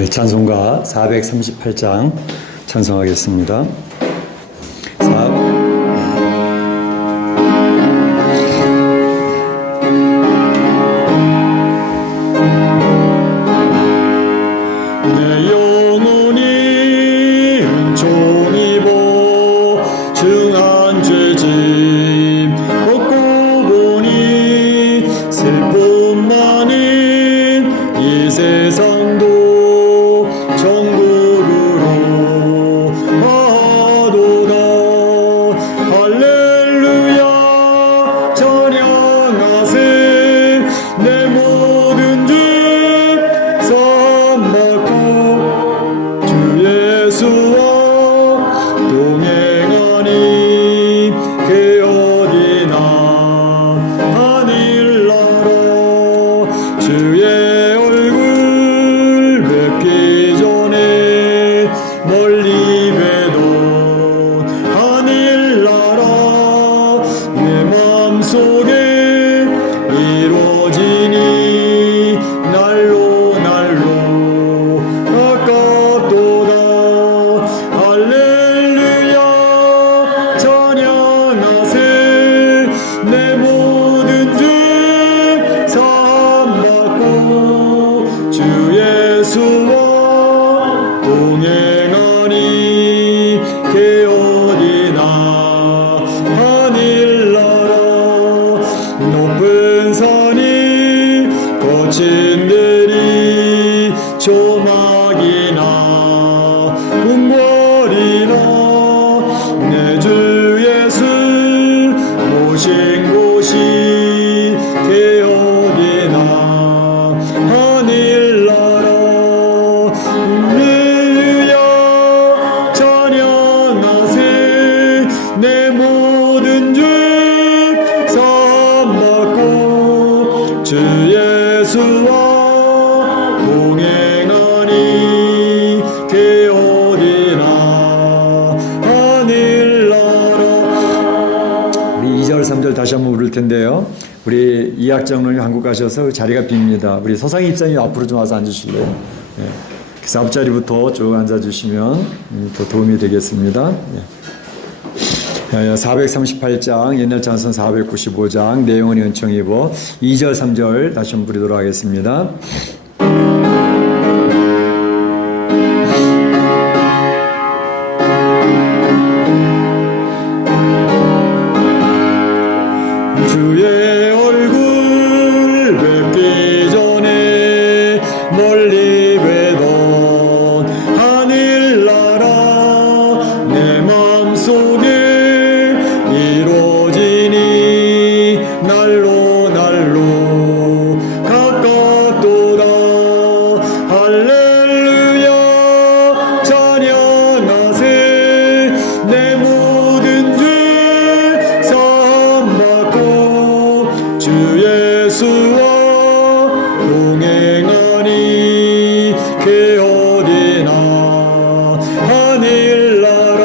네, 찬송가 438장 찬송하겠습니다. 내 영혼이 은총입어 중한 죄짐 얻고 보니 슬픔 많은 이 세상도 천국으로 하도다. 할렐루야 찬양하세. 내 모든 죄 사함받고 주 예수와 동행하니 그 어디나 하늘나라. 주의 얼굴 뵙기 전에 멀리 뵈던 하늘나라 내 맘속에 이루어지니 날로 아깝도다. 할렐루야 찬양하세. 내 모든 죄 사함받고 주 예수와 동행하니 그 어디나 하늘나라. 높은 산이 거친 들이 조막이나 궁궐이나 내 주 예수 모신 곳이 그 어디나 하늘나라. 할렐루야 찬양하세. 내 모든 죄 사함받고 주 예수와 동행하니 그 어디나 하늘나라. 우리 2절 3절 다시 한번 부를 텐데요. 우리 이학장로님 한국 가셔서 그 자리가 빕니다. 우리 서상희 입사님 앞으로 좀 와서 앉으실래요? 네. 그래서 앞자리부터 쭉 앉아주시면 더 도움이 되겠습니다. 네. 438장 옛날 찬송 495장 내 영혼이 은총 입어 2절 3절 다시 한번 부르도록 하겠습니다. 주의 얼굴 뵙기 전에 멀리 뵈던 하늘나라 내 맘속에 이루어지니 날로 가깝도다. 할렐루야 찬양하세. 내 모든 죄 사함받고 주 예수와 동행하니 그 어디나 하늘나라.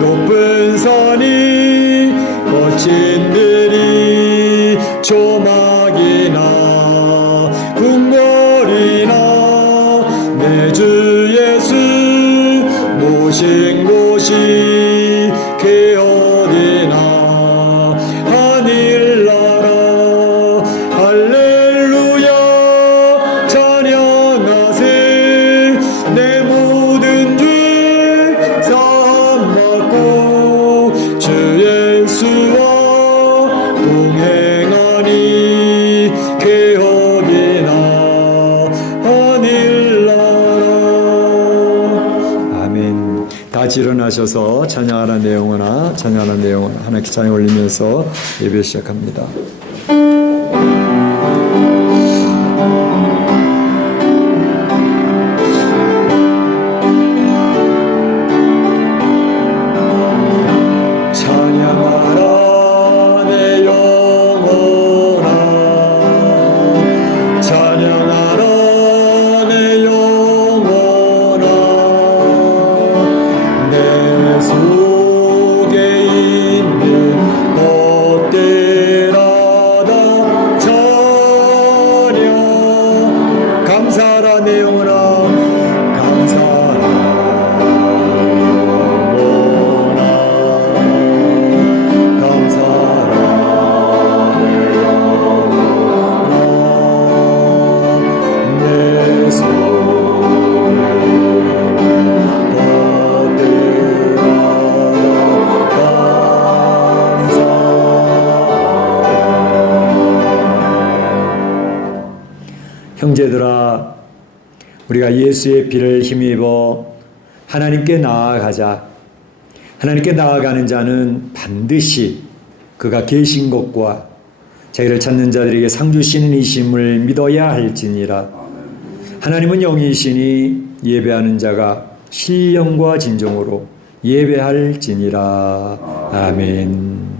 높은 산이 거친 들이 조막이나 궁궐이나 내 주 예수 모신 곳이 그 어디나 하늘나라. 할렐루야 찬양하세. 내 모든 죄 사함받고 주 예수와 동행하니 그 어디나 하늘나라. 아멘. 다 같이 일어나셔서 찬양하는 내용을 하나님께 찬양 올리면서 예배 시작합니다. 찬양하라 내 영혼아. 찬양하라 내 영혼아. 내 속에 있는 것들아 다 형제들아, 우리가 예수의 피를 힘입어 하나님께 나아가자. 하나님께 나아가는 자는 반드시 그가 계신 것과 자기를 찾는 자들에게 상 주시는 이심을 믿어야 할지니라. 하나님은 영이시니 예배하는 자가 신령과 진정으로 예배할지니라. 아멘.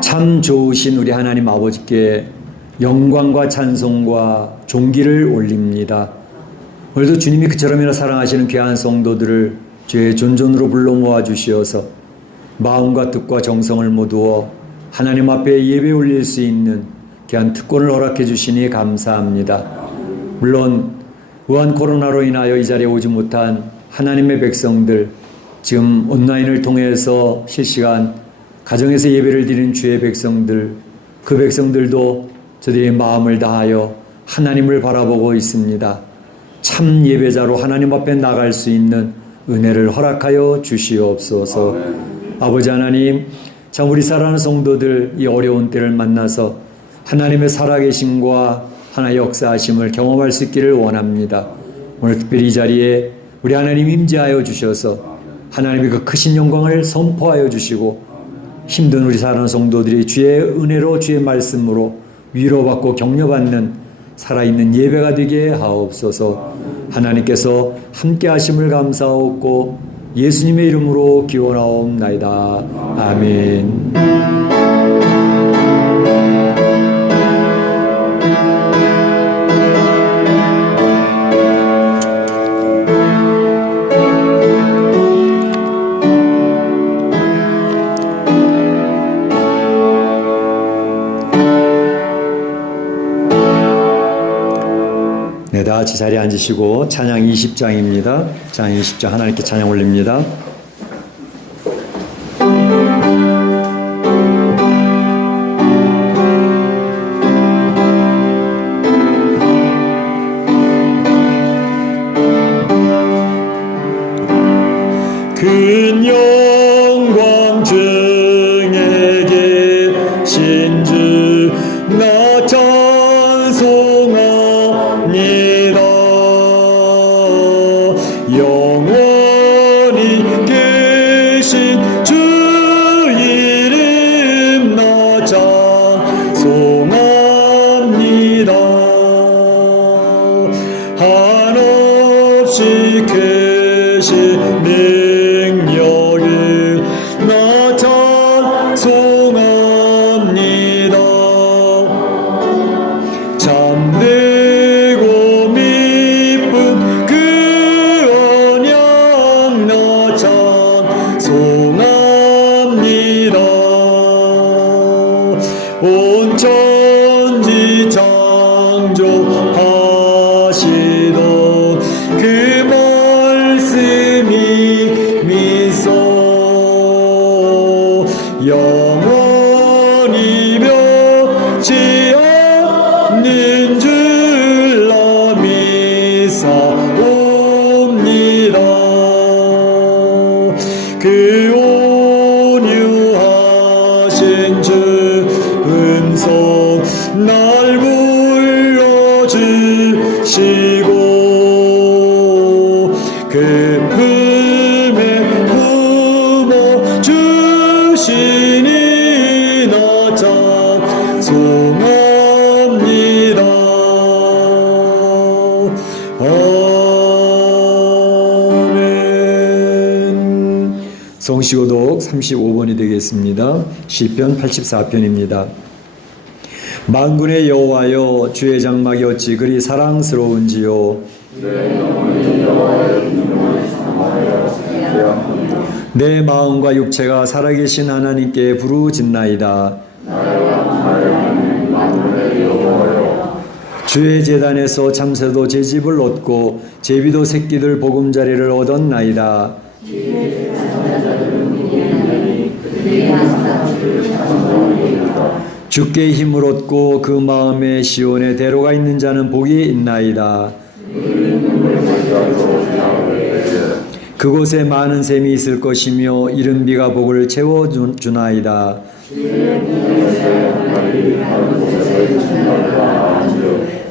참 좋으신 우리 하나님 아버지께 영광과 찬송과 존귀를 올립니다. 오늘도 주님이 그처럼이나 사랑하시는 귀한 성도들을 주의 존존으로 불러 모아 주시어서 마음과 뜻과 정성을 모두어 하나님 앞에 예배 올릴 수 있는 귀한 특권을 허락해 주시니 감사합니다. 물론 우한 코로나로 인하여 이 자리에 오지 못한 하나님의 백성들, 지금 온라인을 통해서 실시간 가정에서 예배를 드리는 주의 백성들, 그 백성들도 저들의 마음을 다하여 하나님을 바라보고 있습니다. 참 예배자로 하나님 앞에 나갈 수 있는 은혜를 허락하여 주시옵소서. 아버지 하나님, 참 우리 사랑하는 성도들 이 어려운 때를 만나서 하나님의 살아계심과 하나의 역사하심을 경험할 수 있기를 원합니다. 오늘 특별히 이 자리에 우리 하나님 임재하여 주셔서 하나님의 그 크신 영광을 선포하여 주시고 힘든 우리 사랑하는 성도들이 주의 은혜로 주의 말씀으로 위로받고 격려받는 살아있는 예배가 되게 하옵소서. 하나님께서 함께 하심을 감사하옵고 예수님의 이름으로 기원하옵나이다. 아멘. 네, 다 같이 자리에 앉으시고 찬양 20장입니다. 찬양 20장 하나님께 찬양 올립니다. 큰 영광 중에 계신 주 나 찬송합니다. 영원히 계신 주 이름 나 찬송합니다. 한없이 계신 능력을 나 찬송합니다. 참되고 미쁜 그 언약 나 찬송합니다. 온 천지 창조하시던 그 말씀이 미소 영원히 변치 않는 줄 나 믿사옵니다. 그 온유하신 주 음성 날 불러주시고 그 품에 품어 주시니 나 찬송합니다. 아멘. 성시고독 35번이 되겠습니다. 시편 84편입니다. 만군의 여호와여, 주의 장막이 어찌 그리 사랑스러운지요. 내 마음과 육체가 살아계신 하나님께 부르짖나이다. 주의 제단에서 참새도 제 집을 얻고 제비도 새끼들 보금자리를 얻었나이다. 주께 힘을 얻고 그 마음에 시온의 대로가 있는 자는 복이 있나이다. 그곳에 많은 샘이 있을 것이며 이른 비가 복을 채워주나이다.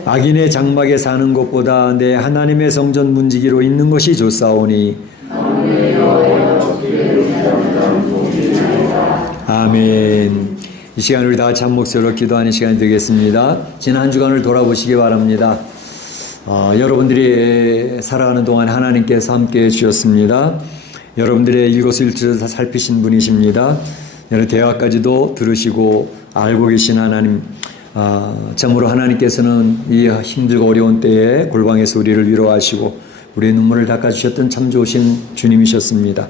악인의 장막에 사는 것보다 내 하나님의 성전 문지기로 있는 것이 좋사오니. 아멘. 이 시간 우리 다 같이 한 목소리로 기도하는 시간이 되겠습니다. 지난 한 주간을 돌아보시기 바랍니다. 여러분들이 살아가는 동안 하나님께서 함께해 주셨습니다. 여러분들의 일거수일투족을 살피신 분이십니다. 여러 대화까지도 들으시고 알고 계신 하나님, 참으로 하나님께서는 이 힘들고 어려운 때에 골방에서 우리를 위로하시고 우리의 눈물을 닦아주셨던 참 좋으신 주님이셨습니다.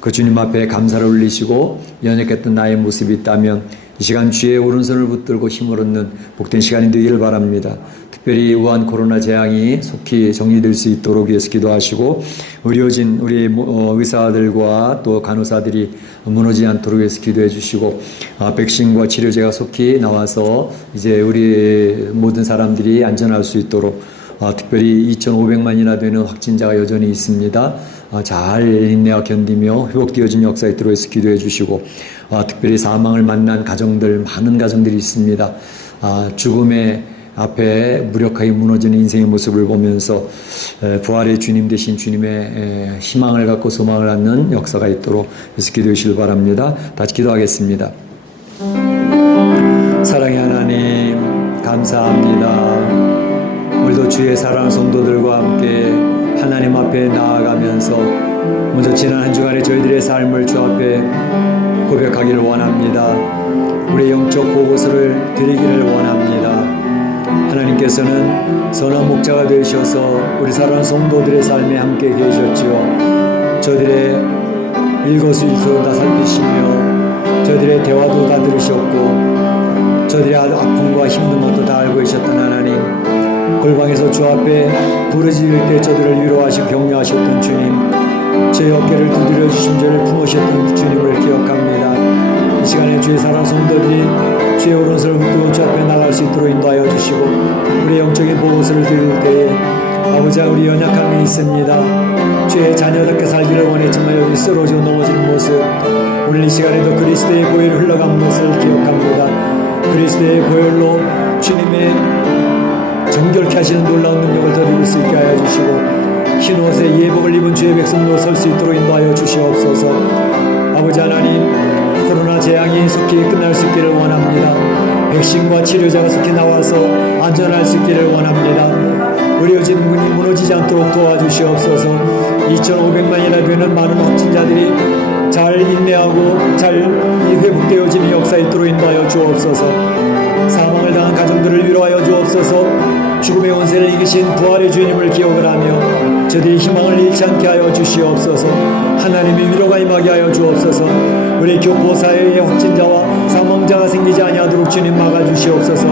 그 주님 앞에 감사를 올리시고 연약했던 나의 모습이 있다면 이 시간 주의 오른손을 붙들고 힘을 얻는 복된 시간이 되기를 바랍니다. 특별히 우한 코로나 재앙이 속히 정리될 수 있도록 위해서 기도하시고 의료진 우리 의사들과 또 간호사들이 무너지지 않도록 위해서 기도해 주시고 백신과 치료제가 속히 나와서 이제 우리 모든 사람들이 안전할 수 있도록 특별히 2,500만이나 되는 확진자가 여전히 있습니다. 잘 인내와 견디며 회복되어진 역사에 들어서 기도해 주시고 특별히 사망을 만난 가정들 많은 가정들이 있습니다. 죽음의 앞에 무력하게 무너지는 인생의 모습을 보면서 부활의 주님 되신 주님의 희망을 갖고 소망을 갖는 역사가 있도록 그래서 기도해 주시길 바랍니다. 다시 기도하겠습니다. 사랑의 하나님 감사합니다. 오늘도 주의 사랑하는 성도들과 함께 하나님 앞에 나아가면서 먼저 지난 한 주간의 저희들의 삶을 주 앞에 고백하기를 원합니다. 우리의 영적 보고서를 드리기를 원합니다. 하나님께서는 선한 목자가 되셔서 우리 사랑하는 성도들의 삶에 함께 계셨지요. 저들의 일거수일투족을 다 살피시며 저들의 대화도 다 들으셨고 저들의 아픔과 힘든 것도 다 알고 계셨던 하나님, 골방에서 주 앞에 부르짖을 때 저들을 위로하시고 격려하셨던 주님, 제 어깨를 두드려 주신 저를 품으셨던 주님을 기억합니다. 이 시간에 주의 사랑 성도들이 주의 오른손을 붙들고 주 앞에 나갈 수 있도록 인도하여 주시고 우리의 영적인 보고서를 드릴 때에 아버지 우리 연약함이 있습니다. 주의 자녀답게 살기를 원했지만 여기 쓰러져 넘어지는 모습, 오늘 이 시간에도 그리스도의 보혈을 흘러간 것을 기억합니다. 그리스도의 보혈로 주님의 정결케 하시는 놀라운 능력을 더 입을 수 있게 하여 주시고 흰 옷에 예복을 입은 주의 백성으로 설 수 있도록 인도하여 주시옵소서. 아버지 하나님, 코로나 재앙이 속히 끝날 수 있기를 원합니다. 백신과 치료제가 속히 나와서 안전할 수 있기를 원합니다. 의료진 문이 무너지지 않도록 도와주시옵소서. 2,500만이나 되는 많은 확진자들이 잘 인내하고 잘 회복되어지는 역사에 있도록 인도하여 주옵소서. 사망을 당한 가정들을 위로하여 주옵소서. 죽음의 원세를 이기신 부활의 주님을 기억을 하며 저들이 희망을 잃지 않게 하여 주시옵소서. 하나님의 위로가 임하게 하여 주옵소서. 우리 교포 사회의 확진자와 사망자가 생기지 아니하도록 주님 막아주시옵소서.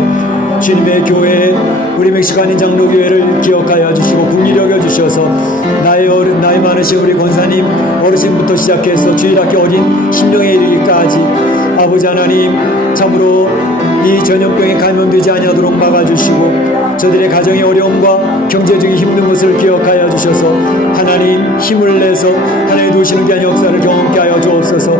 주님의 교회에 우리 멕시칸인 장로교회를 기억하여 주시고 긍휼히 여겨주셔서 나이 많으신 우리 권사님 어르신부터 시작해서 주일학교 어린 심령에 이르기까지 아버지 하나님 참으로 이 전염병에 감염되지 아니하도록 막아주시고 저들의 가정의 어려움과 경제적인 힘든 것을 기억하여 주셔서 하나님 힘을 내서 하나님 도우시는 귀한 역사를 경험케 하여 주옵소서.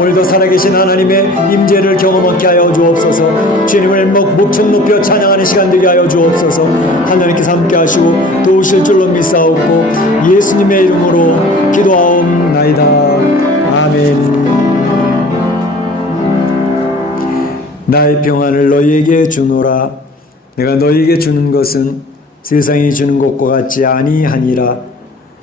오늘도 살아계신 하나님의 임재를 경험하게 하여 주옵소서. 주님을 목청 높여 찬양하는 시간 되게 하여 주옵소서. 하나님께서 함께 하시고 도우실 줄로 믿사옵고 예수님의 이름으로 기도하옵나이다. 아멘. 나의 평안을 너희에게 주노라. 내가 너희에게 주는 것은 세상이 주는 것과 같지 아니하니라.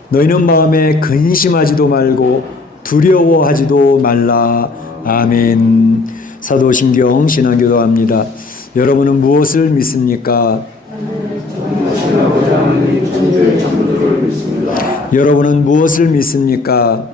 너희는 마음에 근심하지도 말고 두려워하지도 말라. 아멘. 사도신경 신앙교도합니다. 여러분은 무엇을 믿습니까? 여러분은 무엇을 믿습니까?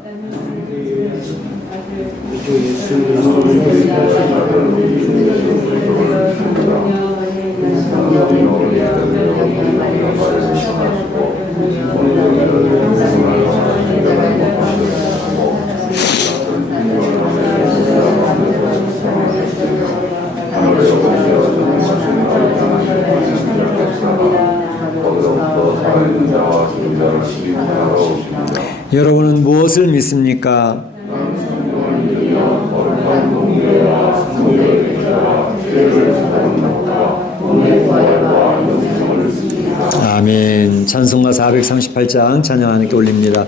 여러분은 무엇을 믿습니까? 아멘. 찬송가 438장 찬양 하나님께 올립니다.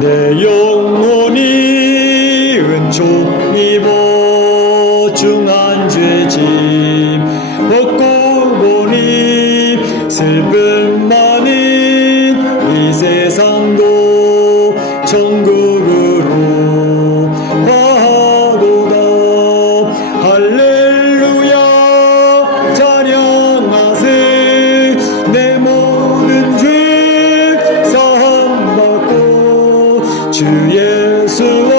내 영혼이 은총 입어 중한 죄짐 벗고 보니 슬픔 많은 이 세상도 천국으로 화하도다. 할렐루야 찬양하세. 내 모든 죄 사함받고 주 예수와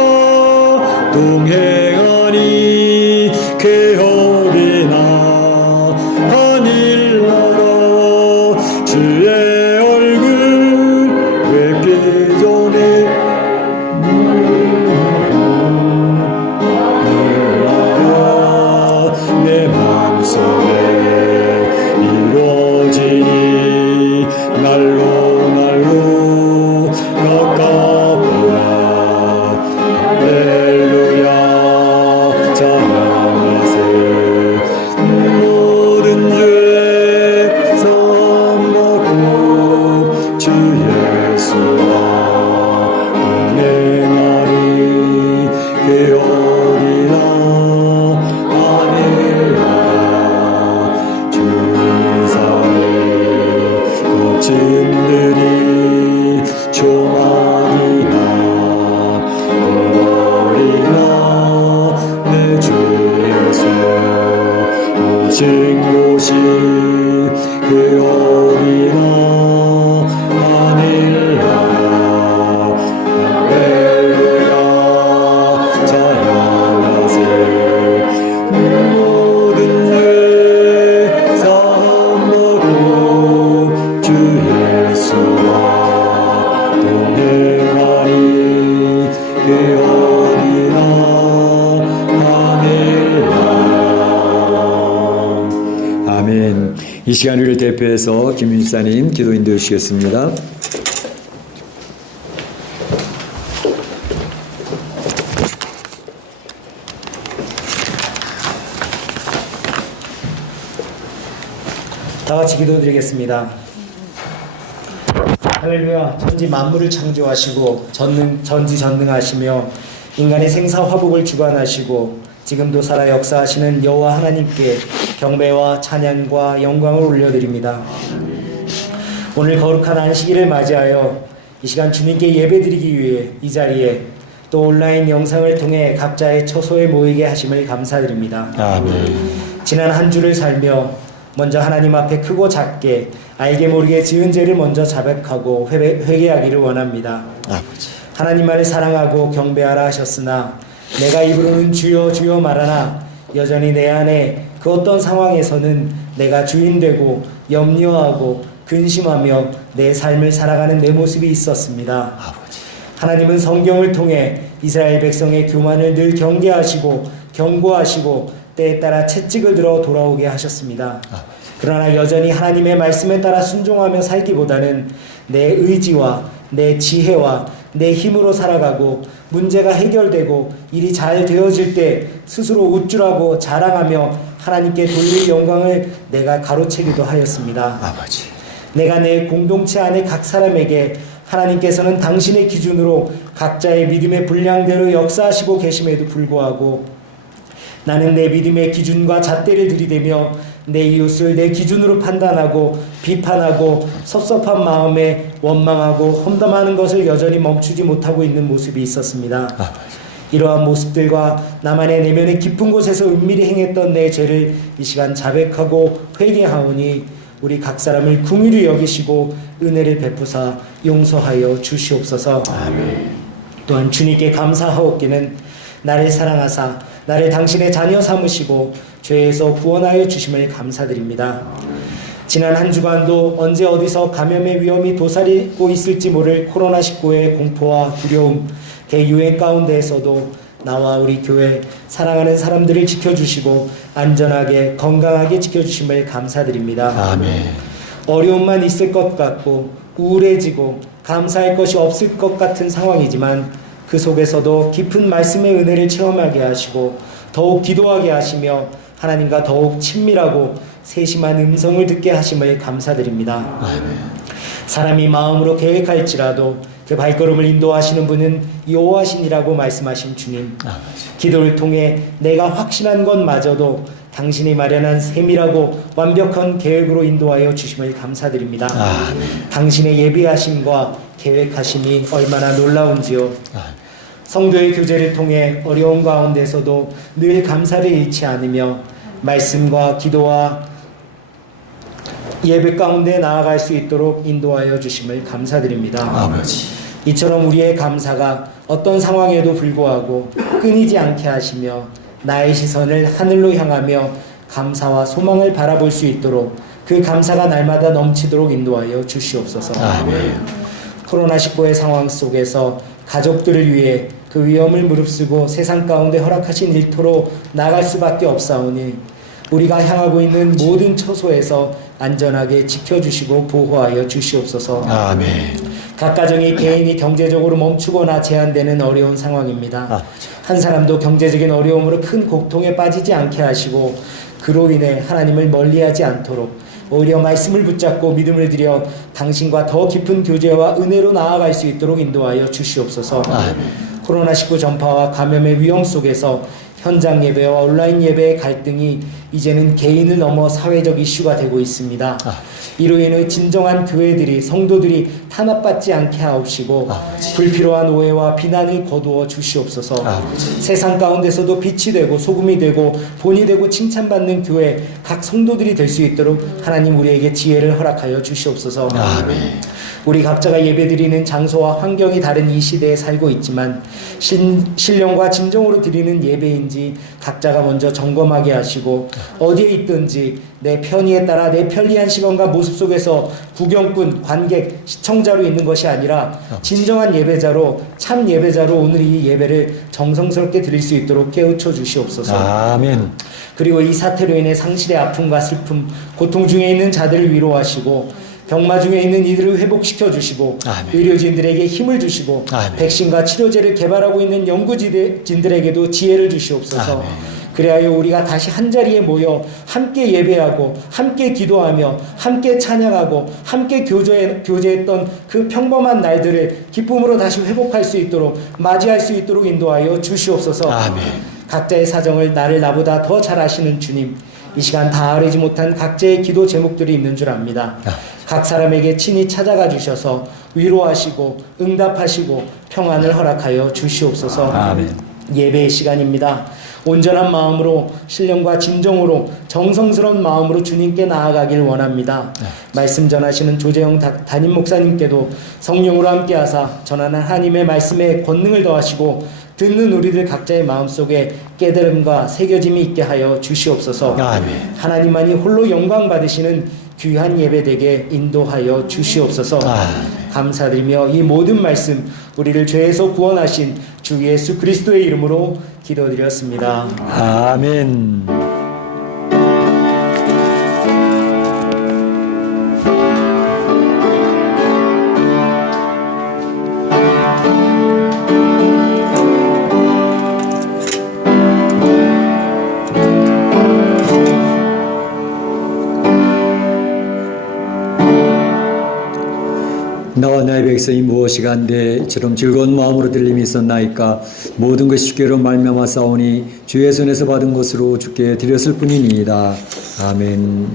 동행하니 개혁이나 하늘나라 주의 얼굴 뵙기 전에 내 마음속에 이루어지니 날로 날로 가깝구나. 할렐루야 찬양하세. 모든 죄 사함받고 주 예수와 동행하니 그 어디나 하늘나라 주사의 거침들이 조만이나 어리나 내 주 예수 오신 곳이 그 어디나 하늘나라. 할렐루야 찬양하세. 모든 죄 사함받고 주 예수와 동행하니 그 어디나 하늘나라. 아멘. 이 시간 우리를 대표해서 김윤사님 기도 인도해 주시겠습니다. 다 같이 기도드리겠습니다. 할렐루야. 천지 만물을 창조하시고 전지전능하시며 인간의 생사 화복을 주관하시고 지금도 살아 역사하시는 여호와 하나님께 경배와 찬양과 영광을 올려드립니다. 오늘 거룩한 안식일을 맞이하여 이 시간 주님께 예배드리기 위해 이 자리에 또 온라인 영상을 통해 각자의 처소에 모이게 하심을 감사드립니다. 아멘. 지난 한 주를 살며 먼저 하나님 앞에 크고 작게 알게 모르게 지은 죄를 먼저 자백하고 회개하기를 원합니다. 아버지. 하나님만을 사랑하고 경배하라 하셨으나 내가 입으로는 주여 주여 말하나 여전히 내 안에 그 어떤 상황에서는 내가 주인되고 염려하고 근심하며 내 삶을 살아가는 내 모습이 있었습니다. 아버지. 하나님은 성경을 통해 이스라엘 백성의 교만을 늘 경계하시고 경고하시고 때에 따라 채찍을 들어 돌아오게 하셨습니다. 그러나 여전히 하나님의 말씀에 따라 순종하며 살기보다는 내 의지와 내 지혜와 내 힘으로 살아가고 문제가 해결되고 일이 잘 되어질 때 스스로 우쭐하고 자랑하며 하나님께 돌릴 영광을 내가 가로채기도 하였습니다. 아버지. 내가 내 공동체 안에 각 사람에게 하나님께서는 당신의 기준으로 각자의 믿음의 분량대로 역사하시고 계심에도 불구하고 나는 내 믿음의 기준과 잣대를 들이대며 내 이웃을 내 기준으로 판단하고 비판하고 섭섭한 마음에 원망하고 험담하는 것을 여전히 멈추지 못하고 있는 모습이 있었습니다. 이러한 모습들과 나만의 내면의 깊은 곳에서 은밀히 행했던 내 죄를 이 시간 자백하고 회개하오니 우리 각 사람을 긍휼히 여기시고 은혜를 베푸사 용서하여 주시옵소서. 아멘. 또한 주님께 감사하옵기는 나를 사랑하사 나를 당신의 자녀 삼으시고 죄에서 구원하여 주심을 감사드립니다. 지난 한 주간도 언제 어디서 감염의 위험이 도사리고 있을지 모를 코로나19의 공포와 두려움, 대유행 가운데에서도 나와 우리 교회 사랑하는 사람들을 지켜주시고 안전하게 건강하게 지켜주심을 감사드립니다. 아멘. 어려움만 있을 것 같고 우울해지고 감사할 것이 없을 것 같은 상황이지만 그 속에서도 깊은 말씀의 은혜를 체험하게 하시고 더욱 기도하게 하시며 하나님과 더욱 친밀하고 세심한 음성을 듣게 하심을 감사드립니다. 사람이 마음으로 계획할지라도 그 발걸음을 인도하시는 분은 여호와시니라고 말씀하신 주님, 기도를 통해 내가 확신한 것마저도 당신이 마련한 세밀하고 완벽한 계획으로 인도하여 주심을 감사드립니다. 당신의 예비하심과 계획하심이 얼마나 놀라운지요. 성도의 교제를 통해 어려운 가운데서도 늘 감사를 잃지 않으며 말씀과 기도와 예배 가운데 나아갈 수 있도록 인도하여 주심을 감사드립니다. 아버지. 이처럼 우리의 감사가 어떤 상황에도 불구하고 끊이지 않게 하시며 나의 시선을 하늘로 향하며 감사와 소망을 바라볼 수 있도록 그 감사가 날마다 넘치도록 인도하여 주시옵소서. 아멘. 코로나19의 상황 속에서 가족들을 위해 그 위험을 무릅쓰고 세상 가운데 허락하신 일터로 나갈 수밖에 없사오니 우리가 향하고 있는 모든 처소에서 안전하게 지켜주시고 보호하여 주시옵소서. 아멘. 각 가정이 개인이 경제적으로 멈추거나 제한되는 어려운 상황입니다. 한 사람도 경제적인 어려움으로 큰 고통에 빠지지 않게 하시고 그로 인해 하나님을 멀리하지 않도록 오히려 말씀을 붙잡고 믿음을 들여 당신과 더 깊은 교제와 은혜로 나아갈 수 있도록 인도하여 주시옵소서. 코로나19 전파와 감염의 위험 속에서 현장 예배와 온라인 예배의 갈등이 이제는 개인을 넘어 사회적 이슈가 되고 있습니다. 이로 인해 진정한 교회들이 성도들이 탄압받지 않게 하옵시고 불필요한 오해와 비난을 거두어 주시옵소서. 세상 가운데서도 빛이 되고 소금이 되고 본이 되고 칭찬받는 교회 각 성도들이 될 수 있도록 하나님 우리에게 지혜를 허락하여 주시옵소서. 아멘. 우리 각자가 예배드리는 장소와 환경이 다른 이 시대에 살고 있지만 신령과 진정으로 드리는 예배인지 각자가 먼저 점검하게 하시고 어디에 있든지 내 편의에 따라 내 편리한 시간과 모습 속에서 구경꾼, 관객, 시청자로 있는 것이 아니라 진정한 예배자로 참 예배자로 오늘 이 예배를 정성스럽게 드릴 수 있도록 깨우쳐 주시옵소서. 아멘. 그리고 이 사태로 인해 상실의 아픔과 슬픔, 고통 중에 있는 자들을 위로하시고 병마 중에 있는 이들을 회복시켜 주시고 아멘. 의료진들에게 힘을 주시고 아멘. 백신과 치료제를 개발하고 있는 연구진들에게도 지혜를 주시옵소서. 아멘. 그리하여 우리가 다시 한자리에 모여 함께 예배하고 함께 기도하며 함께 찬양하고 함께 교제했던 그 평범한 날들을 기쁨으로 다시 회복할 수 있도록 맞이할 수 있도록 인도하여 주시옵소서. 아멘. 각자의 사정을 나보다 더 잘 아시는 주님, 이 시간 다 아뢰지 못한 각자의 기도 제목들이 있는 줄 압니다. 각 사람에게 친히 찾아가 주셔서 위로하시고 응답하시고 평안을 허락하여 주시옵소서. 아멘. 예배의 시간입니다. 온전한 마음으로 신령과 진정으로 정성스러운 마음으로 주님께 나아가길 원합니다. 말씀 전하시는 조재영 담임 목사님께도 성령으로 함께하사 전하는 하나님의 말씀에 권능을 더하시고 듣는 우리들 각자의 마음속에 깨달음과 새겨짐이 있게 하여 주시옵소서. 아멘. 하나님만이 홀로 영광 받으시는 귀한 예배되게 인도하여 주시옵소서. 감사드리며 이 모든 말씀 우리를 죄에서 구원하신 주 예수 그리스도의 이름으로 기도드렸습니다. 아멘. 나와 나의 백성이 무엇이가 한데 이처럼 즐거운 마음으로 들림이 있었나이까. 모든 것이 주께로 말미암아 싸우니 주의 손에서 받은 것으로 주께 드렸을 뿐이니이다. 아멘.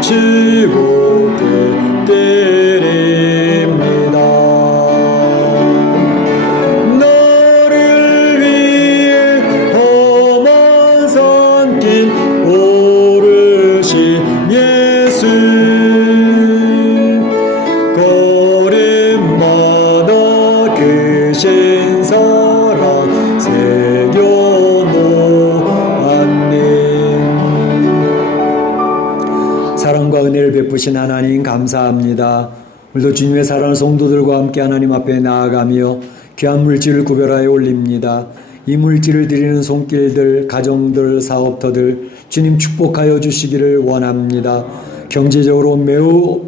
주고 뜻드립니다. 크신 사랑 새겨놓았네. 사랑과 은혜를 베푸신 하나님 감사합니다. 오늘도 주님의 사랑하는 성도들과 함께 하나님 앞에 나아가며 귀한 물질을 구별하여 올립니다. 이 물질을 드리는 손길들, 가정들, 사업터들 주님 축복하여 주시기를 원합니다. 경제적으로 매우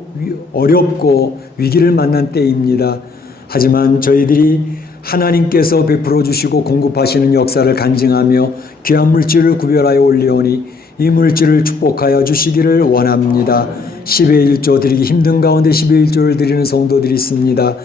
어렵고 위기를 만난 때입니다. 하지만 저희들이 하나님께서 베풀어 주시고 공급하시는 역사를 간증하며 귀한 물질을 구별하여 올리오니 이 물질을 축복하여 주시기를 원합니다. 10의 1조 드리기 힘든 가운데 10의 1조를 드리는 성도들이 있습니다.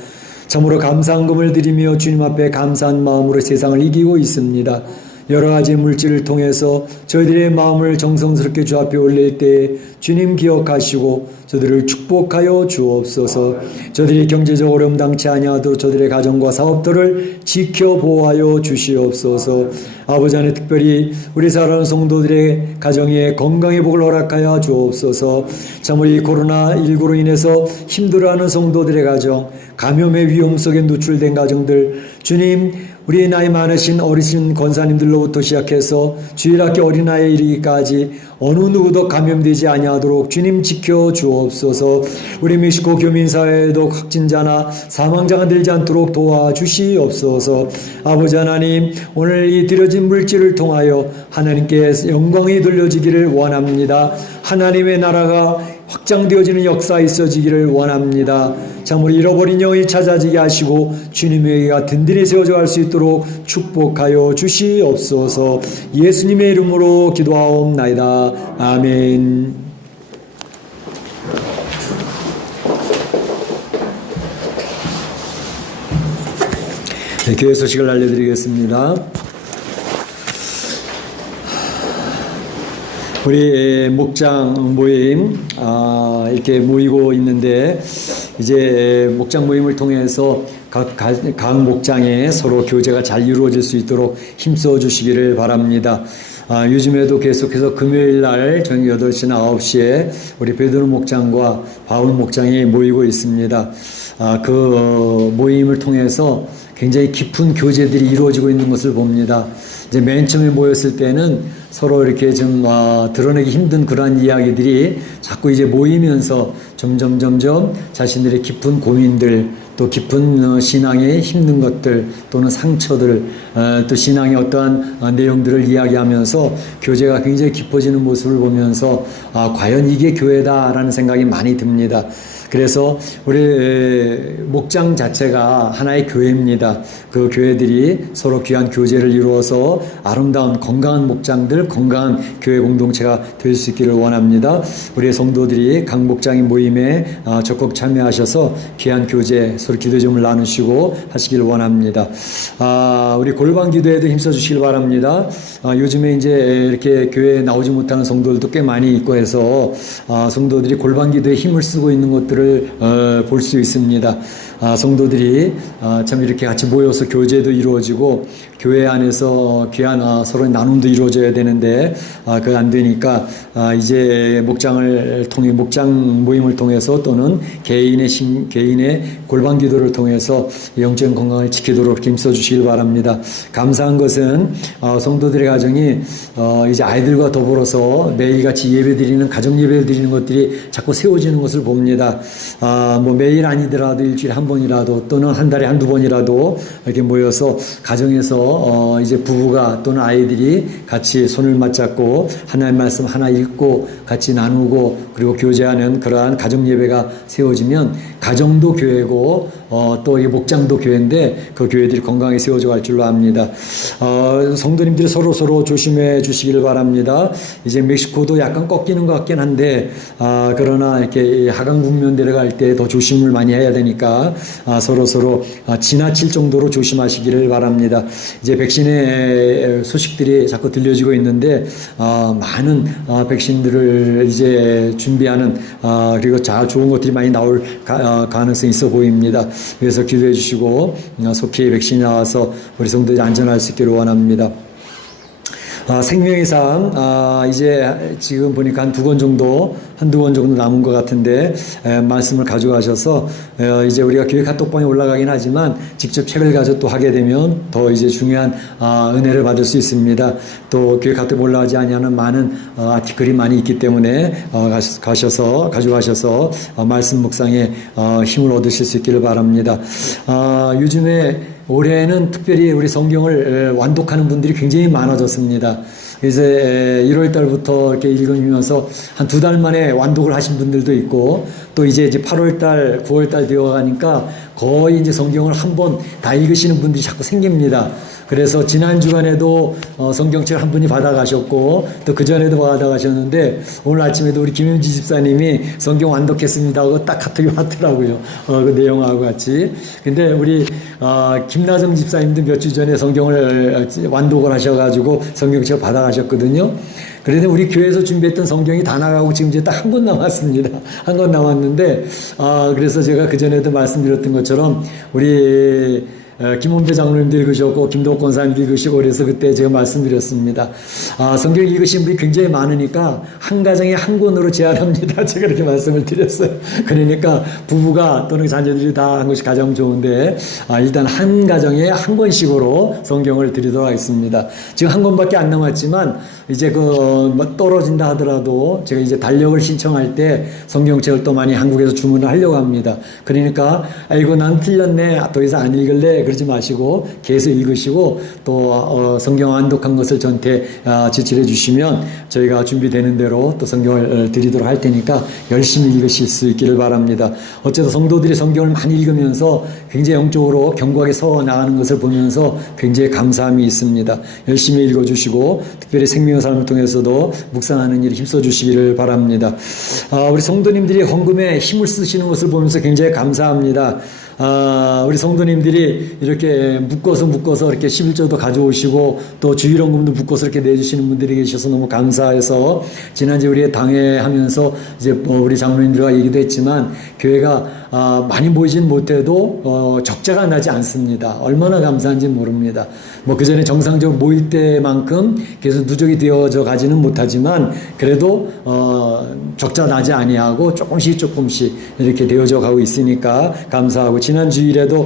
참으로 감사한금을 드리며 주님 앞에 감사한 마음으로 세상을 이기고 있습니다. 여러 가지 물질을 통해서 저희들의 마음을 정성스럽게 주 앞에 올릴 때 주님 기억하시고 저들을 축복하여 주옵소서. 저들이 경제적 어려움 당치 아니하도록 저들의 가정과 사업들을 지켜 보호하여 주시옵소서. 아버지 하나님, 특별히 우리 사랑하는 성도들의 가정에 건강의 복을 허락하여 주옵소서. 참으로 이 코로나19로 인해서 힘들어하는 성도들의 가정, 감염의 위험 속에 노출된 가정들, 주님, 우리 나이 많으신 어르신 권사님들로부터 시작해서 주일학교 어린아이에 이르기까지 어느 누구도 감염되지 아니하도록 주님 지켜 주옵소서. 우리 멕시코 교민사회에도 확진자나 사망자가 늘지 않도록 도와주시옵소서. 아버지 하나님, 오늘 이 드려진 물질을 통하여 하나님께 영광이 돌려지기를 원합니다. 하나님의 나라가 확장되어지는 역사에 있어지기를 원합니다. 참으로 잃어버린 영이 찾아지게 하시고 주님의 의가 든든히 세워져 갈 수 있도록 축복하여 주시옵소서. 예수님의 이름으로 기도하옵나이다. 아멘. 네, 교회 소식을 알려드리겠습니다. 우리 목장 모임 이렇게 모이고 있는데 이제 목장 모임을 통해서 각 목장에 서로 교제가 잘 이루어질 수 있도록 힘써 주시기를 바랍니다. 요즘에도 계속해서 금요일 날 저녁 8시나 9시에 우리 베드로 목장과 바울 목장이 모이고 있습니다. 그 모임을 통해서 굉장히 깊은 교제들이 이루어지고 있는 것을 봅니다. 이제 맨 처음에 모였을 때는 서로 이렇게 좀 드러내기 힘든 그러한 이야기들이 자꾸 이제 모이면서 점점 자신들의 깊은 고민들, 또 깊은 신앙의 힘든 것들 또는 상처들, 또 신앙의 어떠한 내용들을 이야기하면서 교제가 굉장히 깊어지는 모습을 보면서 과연 이게 교회다라는 생각이 많이 듭니다. 그래서 우리 목장 자체가 하나의 교회입니다. 그 교회들이 서로 귀한 교제를 이루어서 아름다운 건강한 목장들, 건강한 교회 공동체가 될 수 있기를 원합니다. 우리 성도들이 각 목장의 모임에 적극 참여하셔서 귀한 교제, 서로 기도 점을 나누시고 하시기를 원합니다. 우리 골방 기도에도 힘써 주시길 바랍니다. 요즘에 이제 이렇게 교회에 나오지 못하는 성도들도 꽤 많이 있고 해서 성도들이 골방 기도에 힘을 쓰고 있는 것들을 볼 수 있습니다. 성도들이 참 이렇게 같이 모여서 교제도 이루어지고 교회 안에서 귀한 서로 나눔도 이루어져야 되는데 그거 안 되니까 이제 목장을 통해 목장 모임을 통해서 또는 개인의 골방 기도를 통해서 영적 건강을 지키도록 힘써 주시길 바랍니다. 감사한 것은 성도들의 가정이 이제 아이들과 더불어서 매일같이 예배드리는 가정 예배를 드리는 것들이 자꾸 세워지는 것을 봅니다. 뭐 매일 아니더라도 일주일에 한 번이라도 또는 한 달에 한두 번이라도 이렇게 모여서 가정에서 이제 부부가 또는 아이들이 같이 손을 맞잡고 하나님 말씀 하나 읽고 같이 나누고 그리고 교제하는 그러한 가정 예배가 세워지면 가정도 교회고 또 이 목장도 교회인데 그 교회들이 건강하게 세워져 갈 줄로 압니다. 성도님들이 서로 조심해 주시기를 바랍니다. 이제 멕시코도 약간 꺾이는 것 같긴 한데 그러나 이렇게 하강 국면 내려갈 때 더 조심을 많이 해야 되니까 서로 지나칠 정도로 조심하시기를 바랍니다. 이제 백신의 소식들이 자꾸 들려지고 있는데 많은 백신들을 이제 준비하는 그리고 좋은 것들이 많이 나올 가능성이 있어 보입니다. 그래서 기도해 주시고 속히 백신이 나와서 우리 성도들이 안전할 수 있기를 원합니다. 생명의 삶, 이제 지금 보니까 한두 권 정도 남은 것 같은데, 말씀을 가져가셔서, 이제 우리가 교회 카톡방에 올라가긴 하지만, 직접 책을 가져 또 하게 되면 더 이제 중요한, 은혜를 받을 수 있습니다. 또 교회 카톡에 올라가지 아니하는 많은, 아티클이 많이 있기 때문에, 가져가셔서, 말씀 묵상에, 힘을 얻으실 수 있기를 바랍니다. 요즘에 올해는 특별히 우리 성경을 완독하는 분들이 굉장히 많아졌습니다. 그래서 1월 달부터 이렇게 읽으면서 한 2달 만에 완독을 하신 분들도 있고, 또 이제 8월 달, 9월 달 되어 가니까 거의 이제 성경을 한 번 다 읽으시는 분들이 자꾸 생깁니다. 그래서 지난 주간에도 성경책 한 분이 받아가셨고, 또 그전에도 받아가셨는데, 오늘 아침에도 우리 김윤지 집사님이 성경 완독했습니다 하고 딱 카톡이 왔더라고요. 그 내용하고 같이. 근데 우리 김나정 집사님도 몇 주 전에 성경을 완독을 하셔가지고 성경책 받아가셨거든요. 그래도 우리 교회에서 준비했던 성경이 다 나가고 지금 이제 딱 한 권 남았습니다. 한 권 남았는데, 그래서 제가 그전에도 말씀드렸던 것처럼 우리 김원배 장로님도 읽으셨고 김동욱 권사님도 읽으시고 그래서 그때 제가 말씀드렸습니다. 성경 읽으신 분이 굉장히 많으니까 한 가정에 한 권으로 제한합니다. 제가 이렇게 말씀을 드렸어요. 그러니까 부부가 또는 자녀들이 다 한 것이 가장 좋은데 일단 한 가정에 한 권씩으로 성경을 드리도록 하겠습니다. 지금 한 권밖에 안 남았지만 이제 뭐 떨어진다 하더라도 제가 이제 달력을 신청할 때 성경책을 또 많이 한국에서 주문을 하려고 합니다. 그러니까 이거 난 틀렸네, 더 이상 안 읽을래 그러지 마시고 계속 읽으시고 또 성경 완독한 것을 저한테 지출해 주시면 저희가 준비되는 대로 또 성경을 드리도록 할 테니까 열심히 읽으실 수 있기를 바랍니다. 어쨌든 성도들이 성경을 많이 읽으면서 굉장히 영적으로 견고하게 서 나가는 것을 보면서 굉장히 감사함이 있습니다. 열심히 읽어주시고 특별히 생명의 삶을 통해서도 묵상하는 일에 힘써 주시기를 바랍니다. 우리 성도님들이 헌금에 힘을 쓰시는 것을 보면서 굉장히 감사합니다. 우리 성도님들이 이렇게 묶어서 이렇게 11조도 가져오시고 또 주일헌금도 묶어서 이렇게 내주시는 분들이 계셔서 너무 감사해서 지난주에 우리 당회하면서 이제 우리 장로님들과 얘기도 했지만 교회가 많이 모이진 못해도 적자가 나지 않습니다. 얼마나 감사한지 모릅니다. 뭐 그전에 정상적으로 모일 때만큼 계속 누적이 되어져 가지는 못하지만 그래도 적자 나지 아니하고 조금씩 이렇게 되어져 가고 있으니까 감사하고 지난 주일에도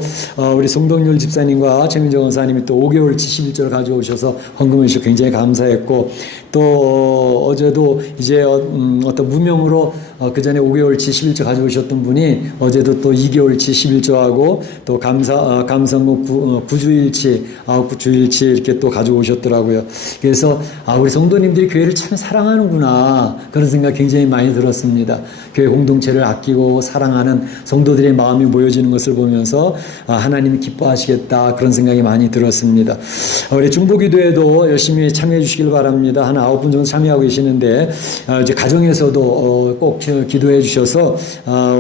우리 송동률 집사님과 최민정 원사님이 또 5개월치 11조를 가져오셔서 헌금해 주셔서 굉장히 감사했고 또 어제도 이제 어떤 무명으로 그 전에 5개월치 11조 가져오셨던 분이 어제도 또 2개월치 11조하고 또 감성국 9주일치 9주일치 이렇게 또 가져오셨더라고요. 그래서 우리 성도님들이 교회를 참 사랑하는구나 그런 생각 굉장히 많이 들었습니다. 교회 공동체를 아끼고 사랑하는 성도들의 마음이 모여지는 것을 보면서 하나님이 기뻐하시겠다 그런 생각이 많이 들었습니다. 우리 중보기도에도 열심히 참여해 주시길 바랍니다. 한 9분 정도 참여하고 계시는데 이제 가정에서도 꼭 기도해 주셔서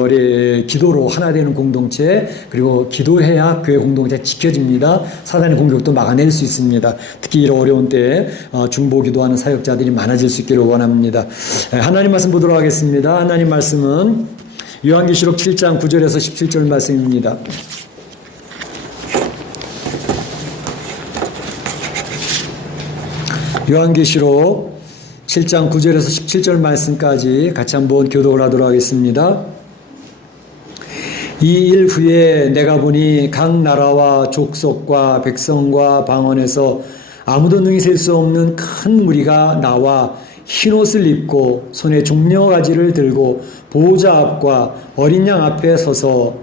우리 기도로 하나 되는 공동체 그리고 기도해야 교회 공동체 지켜집니다. 사단의 공격도 막아낼 수 있습니다. 특히 이런 어려운 때에 중보기도하는 사역자들이 많아질 수 있기를 원합니다. 하나님 말씀 보도록 하겠습니다. 하나님 말씀은 요한계시록 7장 9절에서 17절 말씀입니다. 요한계시록 7장 9절에서 17절 말씀까지 같이 한번 교독을 하도록 하겠습니다. 이 일 후에 내가 보니 각 나라와 족속과 백성과 방언에서 아무도 능히 셀 수 없는 큰 무리가 나와 흰옷을 입고 손에 종려가지를 들고 보호자 앞과 어린 양 앞에 서서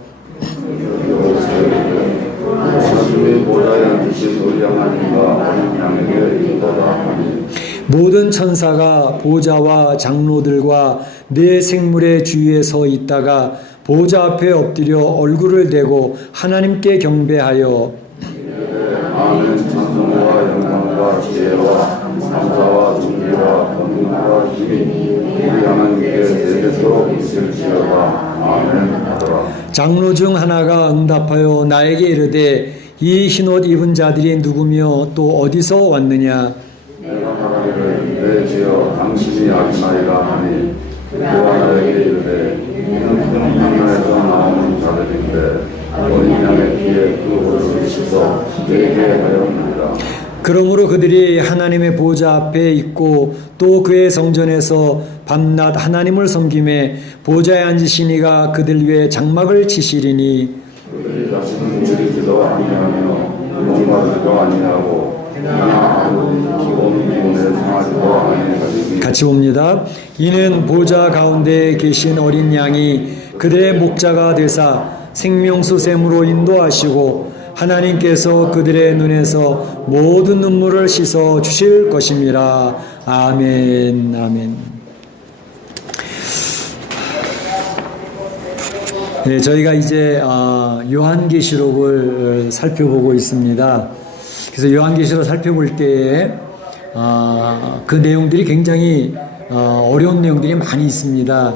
모든 천사가 보호자와 장로들과 네 생물의 주위에 서 있다가 보호자 앞에 엎드려 얼굴을 대고 하나님께 경배하여 아멘. 찬송과 영광과 지혜와 감사와 존귀와 권능과 힘이 우리 하나님께 세대토록 있을지어다. 아멘 하더라. 장로 중 하나가 응답하여 나에게 이르되 이 흰옷 입은 자들이 누구며 또 어디서 왔느냐. 내가 말하기를 내 주여 당신이 아시나이다 하니 그가 나에게 이르되 이는 하나에서 나오는 자들인데 어린 양의 피에 그 옷을 씻어 내게 하였느니라. 그러므로 그들이 하나님의 보좌 앞에 있고 또 그의 성전에서 밤낮 하나님을 섬김에 보좌에 앉으신 이가 그들 위에 장막을 치시리니 그들이 다시는 죽이지도 아니하며 욕받지도 아니하고 그러나 기본에 상하지도 아니하리니 같이 봅니다. 이는 보좌 가운데 계신 어린 양이 그들의 목자가 되사 생명수 샘으로 인도하시고 하나님께서 그들의 눈에서 모든 눈물을 씻어 주실 것임이라. 아멘. 아멘. 네, 저희가 이제 요한계시록을 살펴보고 있습니다. 그래서 요한계시록을 살펴볼 때에 그 내용들이 굉장히 어려운 내용들이 많이 있습니다.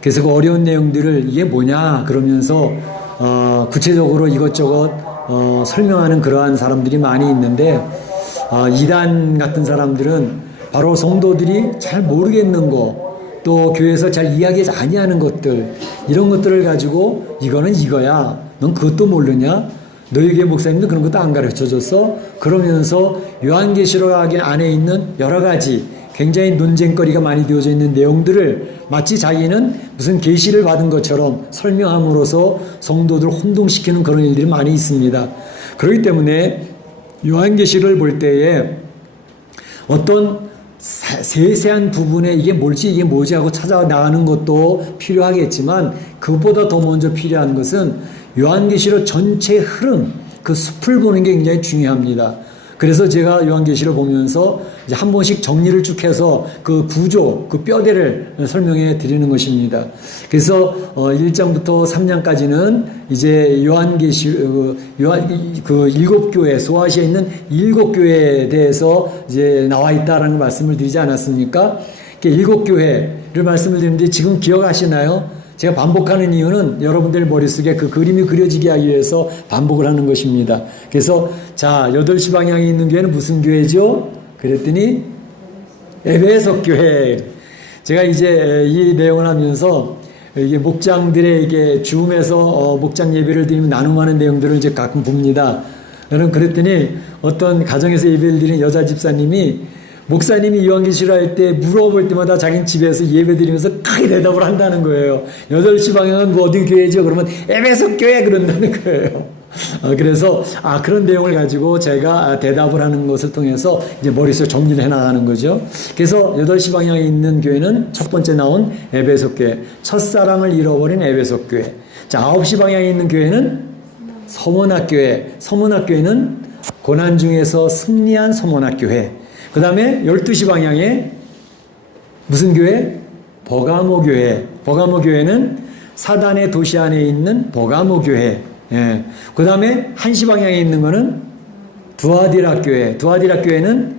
그래서 그 어려운 내용들을 이게 뭐냐 그러면서 구체적으로 이것저것 설명하는 그러한 사람들이 많이 있는데 이단 같은 사람들은 바로 성도들이 잘 모르겠는 거 또 교회에서 잘 이야기하지 아니하는 것들 이런 것들을 가지고 이거는 이거야 넌 그것도 모르냐 너희 목사님도 그런 것도 안 가르쳐줬어 그러면서 요한계시록 안에 있는 여러 가지 굉장히 논쟁거리가 많이 되어져 있는 내용들을 마치 자기는 무슨 계시를 받은 것처럼 설명함으로써 성도들을 혼동시키는 그런 일들이 많이 있습니다. 그렇기 때문에 요한계시를 볼 때에 어떤 세세한 부분에 이게 뭘지 이게 뭐지 하고 찾아 나가는 것도 필요하겠지만 그것보다 더 먼저 필요한 것은 요한계시록 전체 흐름 그 숲을 보는 게 굉장히 중요합니다. 그래서 제가 요한계시를 보면서 이제 한 번씩 정리를 쭉 해서 그 구조, 그 뼈대를 설명해 드리는 것입니다. 그래서 1장부터 3장까지는 이제 그 일곱 교회, 소아시아에 있는 일곱 교회에 대해서 이제 나와 있다라는 말씀을 드리지 않았습니까? 일곱 교회를 말씀을 드리는데 지금 기억하시나요? 제가 반복하는 이유는 여러분들 머릿속에 그 그림이 그려지게 하기 위해서 반복을 하는 것입니다. 그래서 자 8시 방향에 있는 교회는 무슨 교회죠? 그랬더니 에베소 교회. 제가 이제 이 내용을 하면서 이게 목장들에게 줌에서 목장 예배를 드리면 나눔하는 내용들을 이제 가끔 봅니다. 저는 그랬더니 어떤 가정에서 예배를 드리는 여자 집사님이 목사님이 요한계시록 할 때 물어볼 때마다 자기는 집에서 예배 드리면서 크게 대답을 한다는 거예요. 8시 방향은 뭐 어디 교회죠? 그러면 에베소 교회 그런다는 거예요. 그래서 그런 내용을 가지고 제가 대답을 하는 것을 통해서 이제 머릿속에 정리를 해나가는 거죠. 그래서 8시 방향에 있는 교회는 첫 번째 나온 에베소 교회, 첫사랑을 잃어버린 에베소 교회. 자, 9시 방향에 있는 교회는 서문학 교회, 서문학 교회는 고난 중에서 승리한 서문학 교회. 그 다음에 12시 방향에 무슨 교회? 버가모 교회. 버가모 교회는 사단의 도시 안에 있는 버가모 교회. 예. 그 다음에 1시 방향에 있는 거는 두아디라 교회. 두아디라 교회는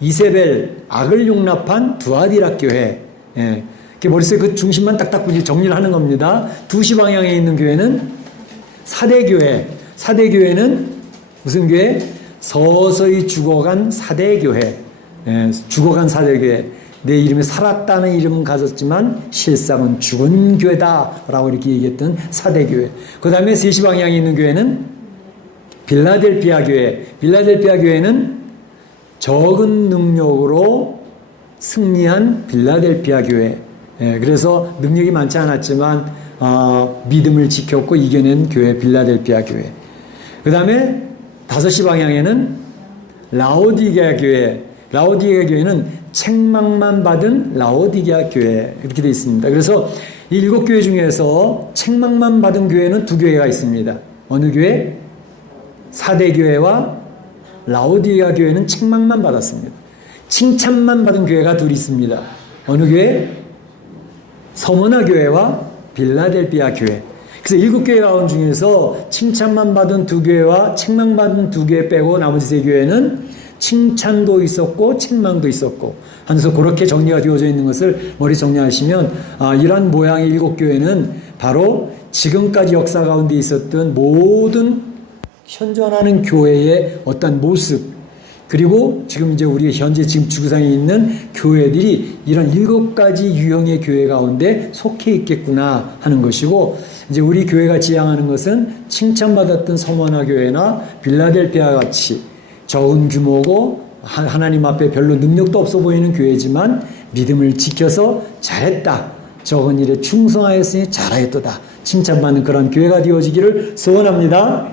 이세벨, 악을 용납한 두아디라 교회. 예. 머릿속에 그 중심만 딱딱 정리를 하는 겁니다. 2시 방향에 있는 교회는 사대교회. 사대교회는 무슨 교회? 서서히 죽어간 사대교회. 예, 죽어간 사대교회. 내 이름이 살았다는 이름은 가졌지만 실상은 죽은 교회다라고 이렇게 얘기했던 사대교회. 그 다음에 3시 방향에 있는 교회는 빌라델피아 교회. 빌라델피아 교회는 적은 능력으로 승리한 빌라델피아 교회. 예, 그래서 능력이 많지 않았지만 믿음을 지켰고 이겨낸 교회 빌라델피아 교회. 그 다음에 5시 방향에는 라오디게아 교회. 라오디게아 교회는 책망만 받은 라오디게아 교회 이렇게 되어 있습니다. 그래서 이 7교회 중에서 책망만 받은 교회는 2교회가 있습니다. 어느 교회? 사대교회와 라오디게아 교회는 책망만 받았습니다. 칭찬만 받은 교회가 2 있습니다. 어느 교회? 서머나 교회와 빌라델피아 교회. 그래서 7교회 가운 중에서 칭찬만 받은 2교회와 책망받은 2교회 빼고 나머지 3교회는 칭찬도 있었고 책망도 있었고 하면서 그렇게 정리가 되어져 있는 것을 머리 정리하시면 이러한 모양의 7교회는 바로 지금까지 역사 가운데 있었던 모든 현존하는 교회의 어떤 모습 그리고 지금 이제 우리 현재 지금 지구상에 있는 교회들이 이런 7가지 유형의 교회 가운데 속해 있겠구나 하는 것이고 이제 우리 교회가 지향하는 것은 칭찬받았던 서머나 교회나 빌라델피아 같이 적은 규모고 하나님 앞에 별로 능력도 없어 보이는 교회지만 믿음을 지켜서 잘했다. 적은 일에 충성하였으니 잘하였도다. 칭찬받는 그런 교회가 되어지기를 소원합니다.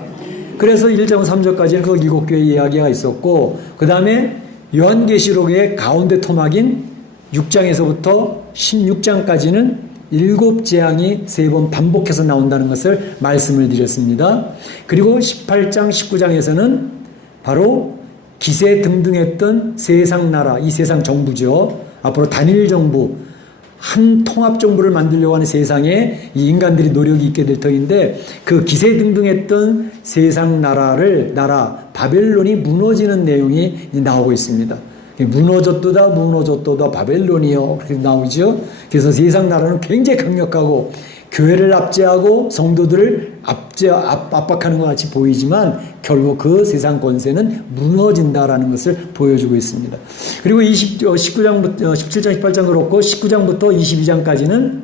그래서 1장 3절까지는 그 7교회 이야기가 있었고 그 다음에 요한계시록의 가운데 토막인 6장에서부터 16장까지는 7재앙이 3번 반복해서 나온다는 것을 말씀을 드렸습니다. 그리고 18장, 19장에서는 바로 기세등등했던 세상 나라, 이 세상 정부죠. 앞으로 단일 정부, 한 통합 정부를 만들려고 하는 세상에 이 인간들이 노력이 있게 될 터인데 그 기세등등했던 세상 나라 바벨론이 무너지는 내용이 나오고 있습니다. 무너졌도다 바벨론이요 그렇게 나오죠. 그래서 세상 나라는 굉장히 강력하고 교회를 압제하고 성도들을 압박하는 것 같이 보이지만 결국 그 세상 권세는 무너진다라는 것을 보여주고 있습니다. 그리고 19장부터 17장 18장 그렇고 19장부터 22장까지는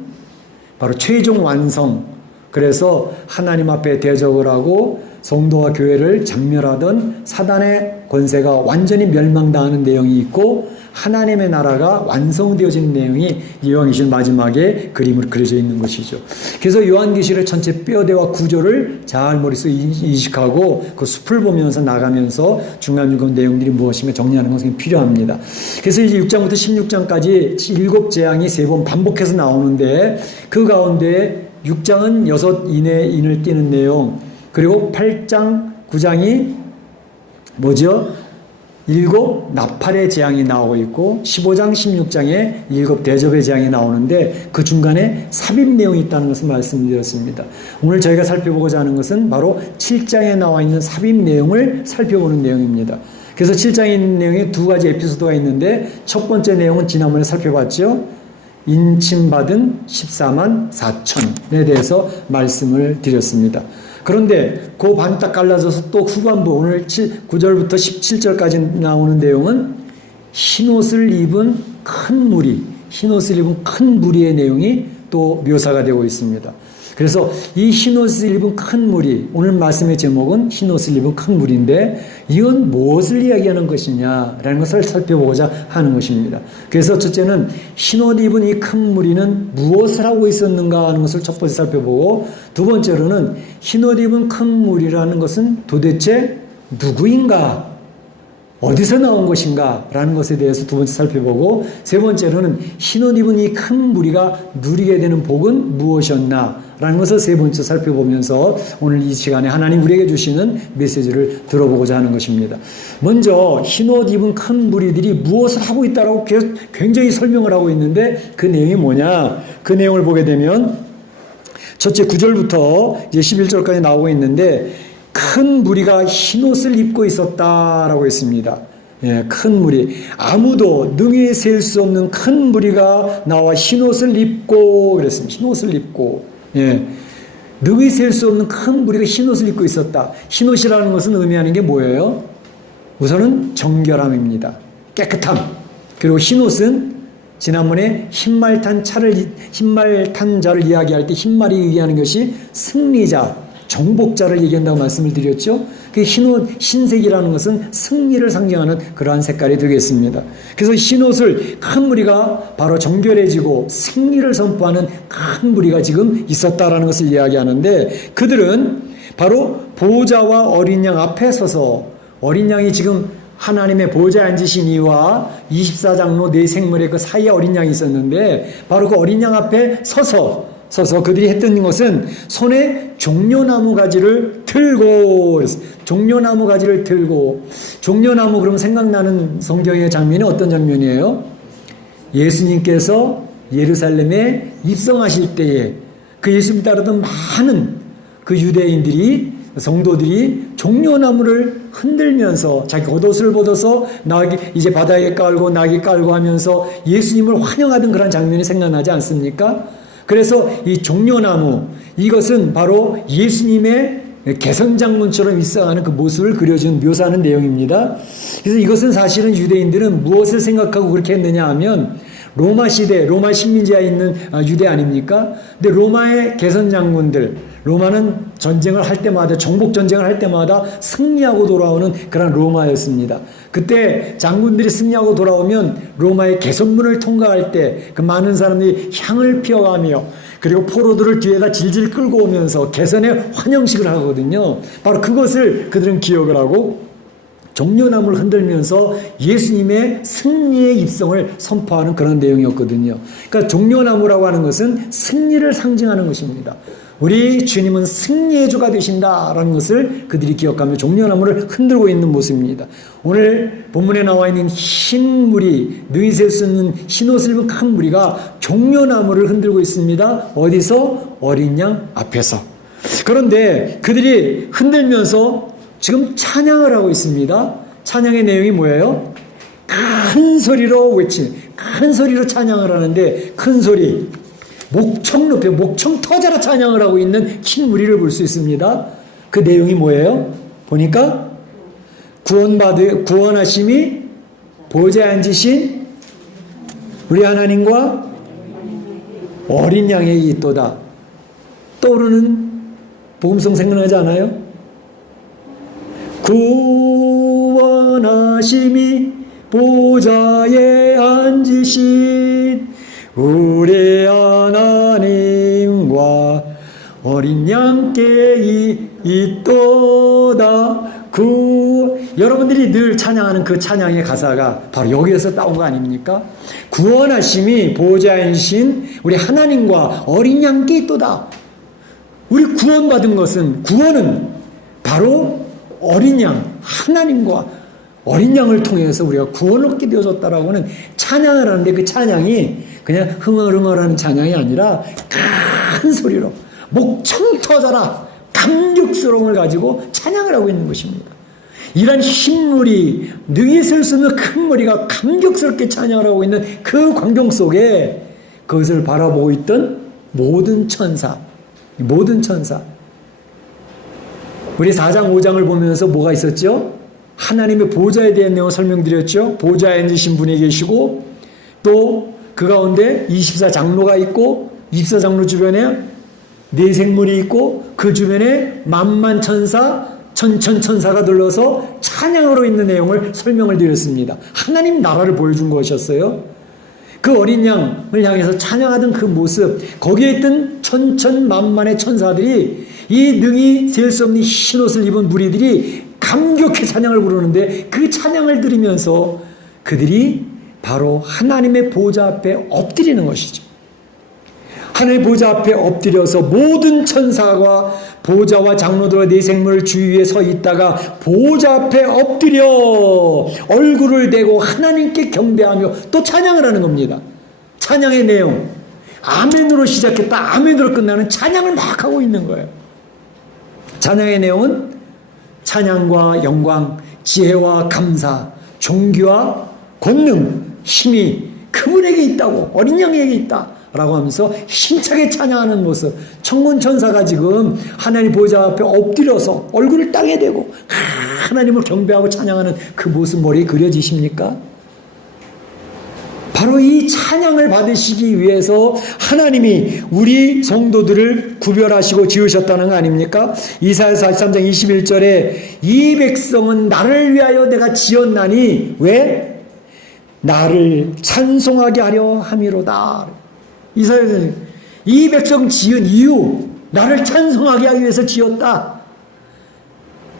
바로 최종 완성. 그래서 하나님 앞에 대적을 하고 성도와 교회를 장멸하던 사단의 권세가 완전히 멸망당하는 내용이 있고 하나님의 나라가 완성되어지는 내용이 요한계시록 마지막에 그림으로 그려져 있는 것이죠. 그래서 요한계시록 전체 뼈대와 구조를 잘 머릿속에 인식하고 그 숲을 보면서 나가면서 중간중간 내용들이 무엇이며 정리하는 것이 필요합니다. 그래서 이제 6장부터 16장까지 7재앙이 3번 반복해서 나오는데 그 가운데 6장은 6인을 띄는 내용 그리고 8장 9장이 뭐죠? 7 나팔의 재앙이 나오고 있고 15장 16장에 7 대접의 재앙이 나오는데 그 중간에 삽입 내용이 있다는 것을 말씀드렸습니다. 오늘 저희가 살펴보고자 하는 것은 바로 7장에 나와 있는 삽입 내용을 살펴보는 내용입니다. 그래서 7장에 있는 내용에 2가지 에피소드가 있는데 첫 번째 내용은 지난번에 살펴봤죠. 인침받은 14만 4천에 대해서 말씀을 드렸습니다. 그런데 그 반 딱 갈라져서 또 후반부 오늘 9절부터 17절까지 나오는 내용은 흰옷을 입은 큰 무리의 내용이 또 묘사가 되고 있습니다. 그래서 이 흰옷을 입은 큰 무리, 오늘 말씀의 제목은 흰옷을 입은 큰 무리인데 이건 무엇을 이야기하는 것이냐라는 것을 살펴보고자 하는 것입니다. 그래서 첫째는 흰옷 입은 이 큰 무리는 무엇을 하고 있었는가 하는 것을 첫 번째 살펴보고 두 번째로는 흰옷 입은 큰 무리라는 것은 도대체 누구인가? 어디서 나온 것인가? 라는 것에 대해서 두 번째 살펴보고 세 번째로는 흰옷 입은 이 큰 무리가 누리게 되는 복은 무엇이었나? 라는 것을 세 번째 살펴보면서 오늘 이 시간에 하나님 우리에게 주시는 메시지를 들어보고자 하는 것입니다. 먼저 흰옷 입은 큰 무리들이 무엇을 하고 있다라고 굉장히 설명을 하고 있는데 그 내용이 뭐냐? 그 내용을 보게 되면 첫째 9절부터 이제 11절까지 나오고 있는데 큰 무리가 흰옷을 입고 있었다라고 했습니다. 예, 큰 무리. 아무도 능히 셀 수 없는 큰 무리가 나와 흰옷을 입고 그랬습니다. 흰옷을 입고. 예. 능히 셀 수 없는 큰 무리가 흰옷을 입고 있었다. 흰옷이라는 것은 의미하는 게 뭐예요? 우선은 정결함입니다. 깨끗함. 그리고 흰옷은 지난번에 흰말 탄 자를 이야기할 때 흰말이 얘기하는 것이 승리자, 정복자를 얘기한다고 말씀을 드렸죠. 그 흰색이라는 것은 승리를 상징하는 그러한 색깔이 되겠습니다. 그래서 흰옷을 큰 무리가 바로 정결해지고 승리를 선포하는 큰 무리가 지금 있었다라는 것을 이야기하는데 그들은 바로 보호자와 어린 양 앞에 서서 어린 양이 지금 하나님의 보호자에 앉으신 이와 24장로 네 생물의 그 사이에 어린 양이 있었는데 바로 그 어린 양 앞에 서서 그들이 했던 것은 손에 종려나무 가지를 들고 종려나무 그러면 생각나는 성경의 장면이 어떤 장면이에요? 예수님께서 예루살렘에 입성하실 때에 그 예수님 따르던 많은 그 유대인들이 성도들이 종려나무를 흔들면서 자기 겉옷을 벗어서 이제 바다에 깔고 낙에 깔고 하면서 예수님을 환영하던 그런 장면이 생각나지 않습니까? 그래서 이 종려나무 이것은 바로 예수님의 개선장문처럼 입성하는 그 모습을 그려준 묘사하는 내용입니다. 그래서 이것은 사실은 유대인들은 무엇을 생각하고 그렇게 했느냐 하면 로마 시대 로마 식민지하에 있는 유대 아닙니까? 근데 로마의 개선장군들 로마는 전쟁을 할 때마다, 정복 전쟁을 할 때마다 승리하고 돌아오는 그런 로마였습니다. 그때 장군들이 승리하고 돌아오면 로마의 개선문을 통과할 때 그 많은 사람들이 향을 피워가며 그리고 포로들을 뒤에다 질질 끌고 오면서 개선의 환영식을 하거든요. 바로 그것을 그들은 기억을 하고 종려나무를 흔들면서 예수님의 승리의 입성을 선포하는 그런 내용이었거든요. 그러니까 종려나무라고 하는 것은 승리를 상징하는 것입니다. 우리 주님은 승리의 주가 되신다라는 것을 그들이 기억하며 종려나무를 흔들고 있는 모습입니다. 오늘 본문에 나와 있는 흰 무리, 너희 셀 수 있는 흰옷을 입은 큰 무리가 종려나무를 흔들고 있습니다. 어디서? 어린 양 앞에서. 그런데 그들이 흔들면서 지금 찬양을 하고 있습니다. 찬양의 내용이 뭐예요? 큰 소리로 외치는, 큰 소리로 찬양을 하는데, 큰 소리, 목청 높여, 목청 터져라 찬양을 하고 있는 흰 무리를 볼 수 있습니다. 그 내용이 뭐예요? 보니까 구원하심이 보좌에 앉으신 우리 하나님과 어린 양에게 있도다. 떠오르는 복음성 생각나지 않아요? 구원하심이 보좌에 앉으신 우리 하나님과 어린 양께 있도다. 여러분들이 늘 찬양하는 그 찬양의 가사가 바로 여기에서 따온 거 아닙니까? 구원하심이 보좌이신 우리 하나님과 어린 양께 있도다. 우리 구원받은 것은, 구원은 바로 어린 양, 하나님과 어린 양을 통해서 우리가 구원을 얻게 되어졌다라고 하는 찬양을 하는데, 그 찬양이 그냥 흥얼흥얼하는 찬양이 아니라 큰 소리로 목청 터져라 감격스러움을 가지고 찬양을 하고 있는 것입니다. 이런 흰 무리, 능히 셀 수 없는 큰 무리가 감격스럽게 찬양을 하고 있는 그 광경 속에 그것을 바라보고 있던 모든 천사, 우리 4장 5장을 보면서 뭐가 있었죠? 하나님의 보좌에 대한 내용을 설명드렸죠. 보좌에 앉으신 분이 계시고 또 그 가운데 24장로가 있고 24장로 주변에 네 생물이 있고 그 주변에 만만 천사, 천천 천사가 둘러서 찬양으로 있는 내용을 설명을 드렸습니다. 하나님 나라를 보여준 것이었어요. 그 어린 양을 향해서 찬양하던 그 모습, 거기에 있던 천천만만의 천사들이 이 능히 셀 수 없는 흰옷을 입은 무리들이 감격해 찬양을 부르는데, 그 찬양을 들으면서 그들이 바로 하나님의 보좌 앞에 엎드리는 것이죠. 하나님의 보좌 앞에 엎드려서 모든 천사가 보좌와 장로들과 네 생물을 주위에 서 있다가 보좌 앞에 엎드려 얼굴을 대고 하나님께 경배하며 또 찬양을 하는 겁니다. 찬양의 내용, 아멘으로 시작했다 아멘으로 끝나는 찬양을 막 하고 있는 거예요. 찬양의 내용은 찬양과 영광, 지혜와 감사, 존귀와 권능, 힘이 그분에게 있다고, 어린 양에게 있다 라고 하면서 힘차게 찬양하는 모습. 천군 천사가 지금 하나님 보좌 앞에 엎드려서 얼굴을 땅에 대고 하나님을 경배하고 찬양하는 그 모습 머리에 그려지십니까? 바로 이 찬양을 받으시기 위해서 하나님이 우리 성도들을 구별하시고 지으셨다는 거 아닙니까? 이사야 43장 21절에 이 백성은 나를 위하여 내가 지었나니 왜? 나를 찬송하게 하려 함이로다. 이사야는 이 백성 지은 이유, 나를 찬송하게 하기 위해서 지었다.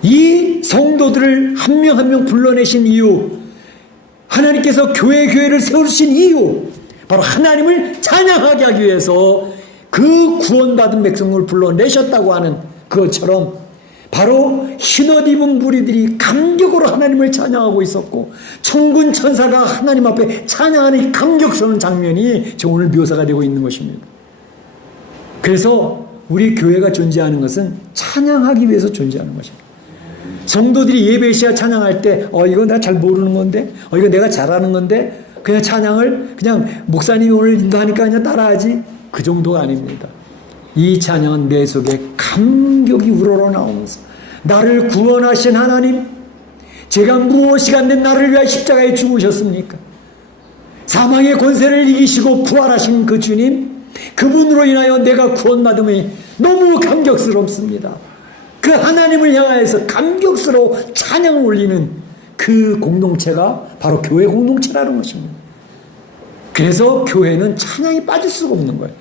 이 성도들을 한 명 한 명 불러내신 이유, 하나님께서 교회를 세우신 이유, 바로 하나님을 찬양하게 하기 위해서 그 구원받은 백성을 불러내셨다고 하는 그것처럼 바로 흰옷 입은 무리들이 감격으로 하나님을 찬양하고 있었고 천군 천사가 하나님 앞에 찬양하는 감격스러운 장면이 지금 오늘 묘사가 되고 있는 것입니다. 그래서 우리 교회가 존재하는 것은 찬양하기 위해서 존재하는 것입니다. 성도들이 예배 시간 찬양할 때 이거 내가 잘 모르는 건데 이거 내가 잘하는 건데 그냥 찬양을 그냥 목사님이 오늘 인도하니까 그냥 따라하지, 그 정도가 아닙니다. 이 찬양은 내 속에 감격이 우러러 나오면서 나를 구원하신 하나님, 제가 무엇이 안 된 나를 위하여 십자가에 죽으셨습니까? 사망의 권세를 이기시고 부활하신 그 주님, 그분으로 인하여 내가 구원받음에 너무 감격스럽습니다. 그 하나님을 향하여서 감격스러워 찬양을 올리는 그 공동체가 바로 교회 공동체라는 것입니다. 그래서 교회는 찬양이 빠질 수가 없는 거예요.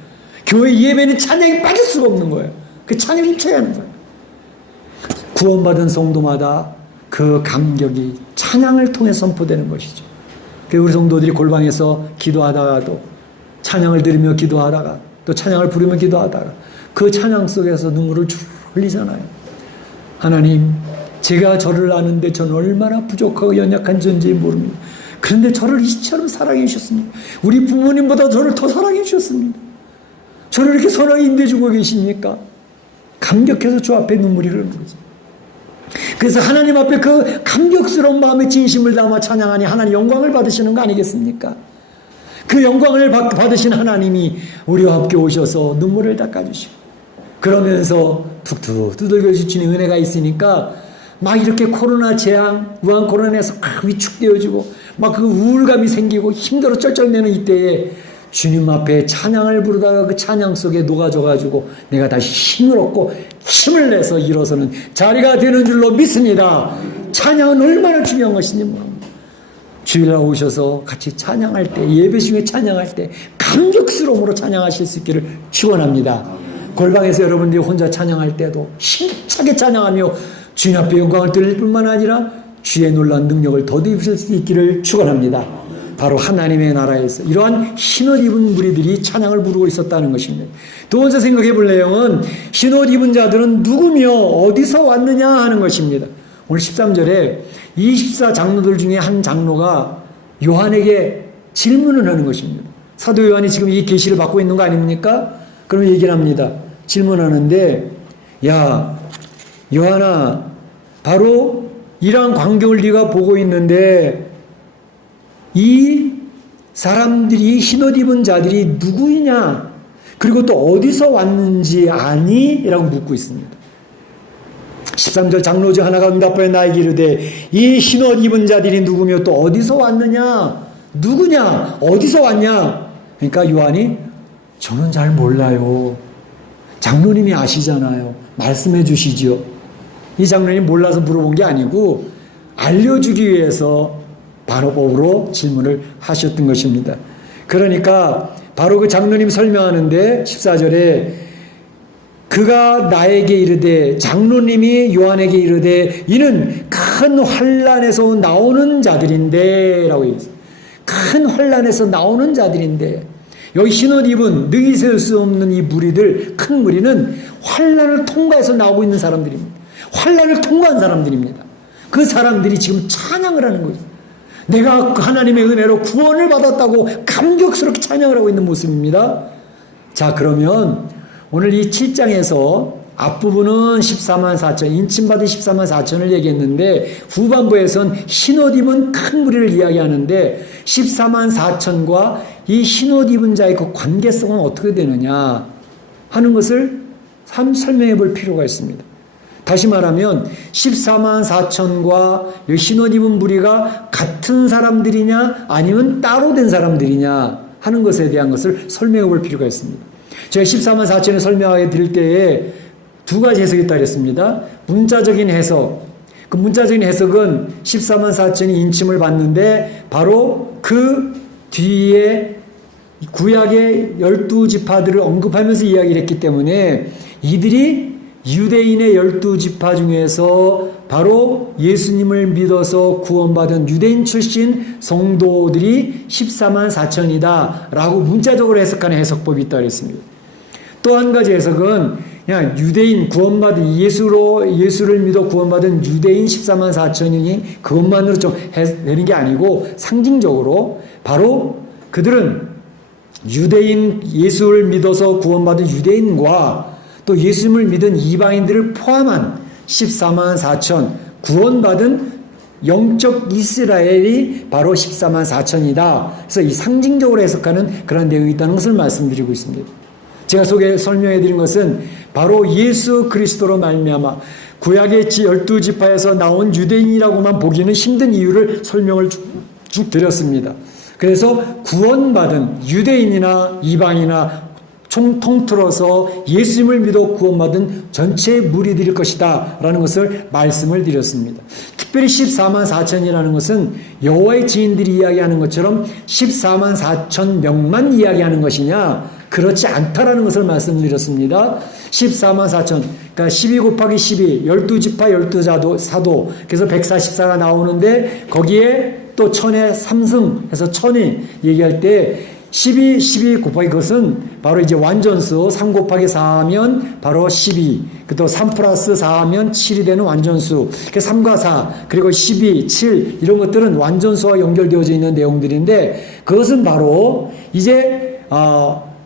교회 예배는 찬양이 빠질 수가 없는 거예요. 그 찬양을 힘차게 하는 거예요. 구원받은 성도마다 그 감격이 찬양을 통해 선포되는 것이죠. 우리 성도들이 골방에서 기도하다가도 찬양을 들으며 기도하다가 또 찬양을 부르며 기도하다가 그 찬양 속에서 눈물을 줄 흘리잖아요. 하나님, 제가 저를 아는데 저는 얼마나 부족하고 연약한 존재인지 모릅니다. 그런데 저를 이처럼 사랑해 주셨습니다. 우리 부모님보다 저를 더 사랑해 주셨습니다. 저를 이렇게 선하게 인도해주고 계십니까? 감격해서 주 앞에 눈물이 흐르는 거죠. 그래서 하나님 앞에 그 감격스러운 마음의 진심을 담아 찬양하니 하나님 영광을 받으시는 거 아니겠습니까? 그 영광을 받으신 하나님이 우리와 함께 오셔서 눈물을 닦아주시고 그러면서 툭툭 두들겨 주시는 은혜가 있으니까 막 이렇게 코로나 재앙, 우한 코로나에서 위축되어지고 막 그 우울감이 생기고 힘들어 쩔쩔매는 이때에 주님 앞에 찬양을 부르다가 그 찬양 속에 녹아져가지고 내가 다시 힘을 얻고 힘을 내서 일어서는 자리가 되는 줄로 믿습니다. 찬양은 얼마나 중요한 것인지 모릅니다. 주일날 오셔서 같이 찬양할 때, 예배 중에 찬양할 때 감격스러움으로 찬양하실 수 있기를 축원합니다. 골방에서 여러분들이 혼자 찬양할 때도 힘차게 찬양하며 주님 앞에 영광을 돌릴 뿐만 아니라 주의 놀라운 능력을 더입으실 수 있기를 축원합니다. 바로 하나님의 나라에서 이러한 흰옷 입은 무리들이 찬양을 부르고 있었다는 것입니다. 두 번째 생각해 볼 내용은 흰옷 입은 자들은 누구며 어디서 왔느냐 하는 것입니다. 오늘 13절에 24 장로들 중에 한 장로가 요한에게 질문을 하는 것입니다. 사도 요한이 지금 이 계시를 받고 있는 거 아닙니까? 그럼 얘기를 합니다. 질문하는데, 야 요한아, 바로 이러한 광경을 네가 보고 있는데 이 사람들이 흰옷 입은 자들이 누구이냐, 그리고 또 어디서 왔는지 아니? 라고 묻고 있습니다. 13절 장로 중 하나가 응답하여 나에게 이르되 이 흰옷 입은 자들이 누구며 또 어디서 왔느냐, 누구냐, 어디서 왔냐. 그러니까 요한이 저는 잘 몰라요. 장로님이 아시잖아요. 말씀해 주시죠. 이 장로님이 몰라서 물어본 게 아니고 알려주기 위해서 바로 질문을 하셨던 것입니다. 그러니까 바로 그 장로님 설명하는데 14절에 그가 나에게 이르되, 장로님이 요한에게 이르되 이는 큰 환난에서 나오는 자들인데 라고 얘기했어요. 큰 환난에서 나오는 자들인데, 여기 흰옷 입은 능히 셀 수 없는 이 무리들, 큰 무리는 환난을 통과해서 나오고 있는 사람들입니다. 환난을 통과한 사람들입니다. 그 사람들이 지금 찬양을 하는 거죠. 내가 하나님의 은혜로 구원을 받았다고 감격스럽게 찬양을 하고 있는 모습입니다. 자, 그러면 오늘 이 7장에서 앞부분은 14만 4천, 인침받은 14만 4천을 얘기했는데 후반부에선 흰옷 입은 큰 무리를 이야기하는데 14만 4천과 이 흰옷 입은 자의 그 관계성은 어떻게 되느냐 하는 것을 설명해 볼 필요가 있습니다. 다시 말하면 14만 4천과 흰옷 입은 무리가 같은 사람들이냐 아니면 따로 된 사람들이냐 하는 것에 대한 것을 설명해 볼 필요가 있습니다. 제가 14만 4천을 설명하게 드릴 때에 두 가지 해석이 따랐습니다. 문자적인 해석. 그 문자적인 해석은 14만 4천이 인침을 받는데 바로 그 뒤에 구약의 12지파들을 언급하면서 이야기를 했기 때문에 이들이 유대인의 12지파 중에서 바로 예수님을 믿어서 구원받은 유대인 출신 성도들이 14만 4천이다 라고 문자적으로 해석하는 해석법이 있다고 했습니다. 또 한 가지 해석은 그냥 유대인 구원받은 예수를 믿어 구원받은 유대인 14만 4천이니 그것만으로 좀 되는 게 아니고 상징적으로 바로 그들은 유대인 예수를 믿어서 구원받은 유대인과 또 예수님을 믿은 이방인들을 포함한 14만 4천 구원받은 영적 이스라엘이 바로 14만 4천이다. 그래서 이 상징적으로 해석하는 그런 내용이 있다는 것을 말씀드리고 있습니다. 제가 설명해 드린 것은 바로 예수 그리스도로 말미암아 구약의 12지파에서 나온 유대인이라고만 보기는 힘든 이유를 설명을 쭉 드렸습니다. 그래서 구원받은 유대인이나 이방이나 통틀어서 예수님을 믿어 구원받은 전체 무리들일 것이다 라는 것을 말씀을 드렸습니다. 특별히 14만 4천이라는 것은 여호와의 지인들이 이야기하는 것처럼 14만 4천 명만 이야기하는 것이냐? 그렇지 않다라는 것을 말씀드렸습니다. 14만 4천, 그러니까 12 곱하기 12, 12지파 12사도, 그래서 144가 나오는데 거기에 또 천의 3승 해서 천이 얘기할 때 12 곱하기 그것은 바로 이제 완전수 3 곱하기 4하면 바로 12, 또 3 플러스 4하면 7이 되는 완전수, 3과 4 그리고 12, 7 이런 것들은 완전수와 연결되어져 있는 내용들인데 그것은 바로 이제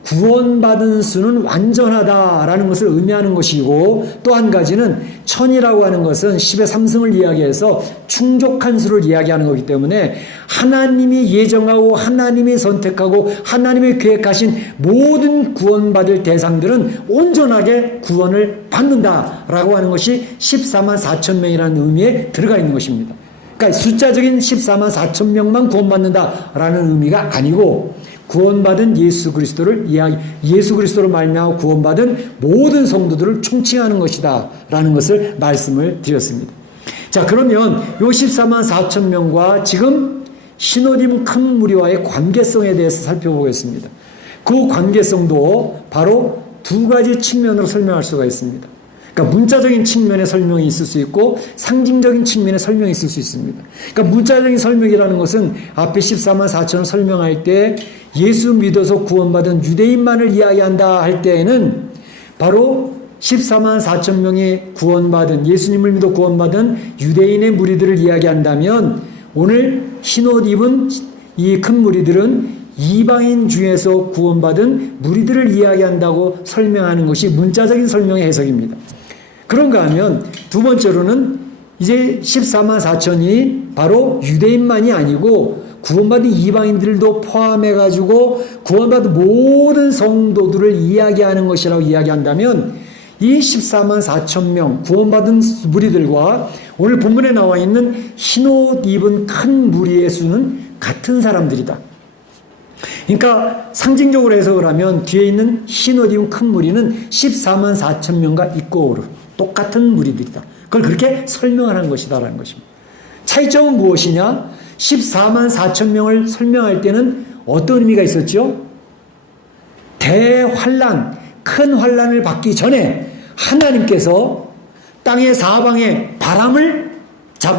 구원받은 수는 완전하다라는 것을 의미하는 것이고 또 한 가지는 천이라고 하는 것은 10의 3승을 이야기해서 충족한 수를 이야기하는 거기 때문에 하나님이 예정하고 하나님이 선택하고 하나님이 계획하신 모든 구원받을 대상들은 온전하게 구원을 받는다라고 하는 것이 14만 4천 명이라는 의미에 들어가 있는 것입니다. 그러니까 숫자적인 14만 4천 명만 구원받는다라는 의미가 아니고 구원받은 예수 그리스도로 말미암아 구원받은 모든 성도들을 총칭하는 것이다 라는 것을 말씀을 드렸습니다. 자, 그러면 요 14만 4천 명과 지금 신호림 큰 무리와의 관계성에 대해서 살펴보겠습니다. 그 관계성도 바로 두 가지 측면으로 설명할 수가 있습니다. 그러니까 문자적인 측면의 설명이 있을 수 있고 상징적인 측면의 설명이 있을 수 있습니다. 그러니까 문자적인 설명이라는 것은 앞에 14만 4천을 설명할 때 예수 믿어서 구원받은 유대인만을 이야기한다 할 때에는 바로 14만 4천 명이 구원받은 예수님을 믿어 구원받은 유대인의 무리들을 이야기한다면 오늘 흰옷 입은 이 큰 무리들은 이방인 중에서 구원받은 무리들을 이야기한다고 설명하는 것이 문자적인 설명의 해석입니다. 그런가 하면 두 번째로는 이제 14만 4천이 바로 유대인만이 아니고 구원받은 이방인들도 포함해가지고 구원받은 모든 성도들을 이야기하는 것이라고 이야기한다면 이 14만 4천 명 구원받은 무리들과 오늘 본문에 나와 있는 흰옷 입은 큰 무리의 수는 같은 사람들이다. 그러니까 상징적으로 해석을 하면 뒤에 있는 흰옷 입은 큰 무리는 14만 4천 명과 이꼬르 똑같은 무리들이다. 그걸 그렇게 설명하는 것이다라는 것입니다. 차이점은 무엇이냐? 14만 4천 명을 설명할 때는 어떤 의미가 있었죠? 대환란, 큰 환란을 받기 전에 하나님께서 땅의 사방에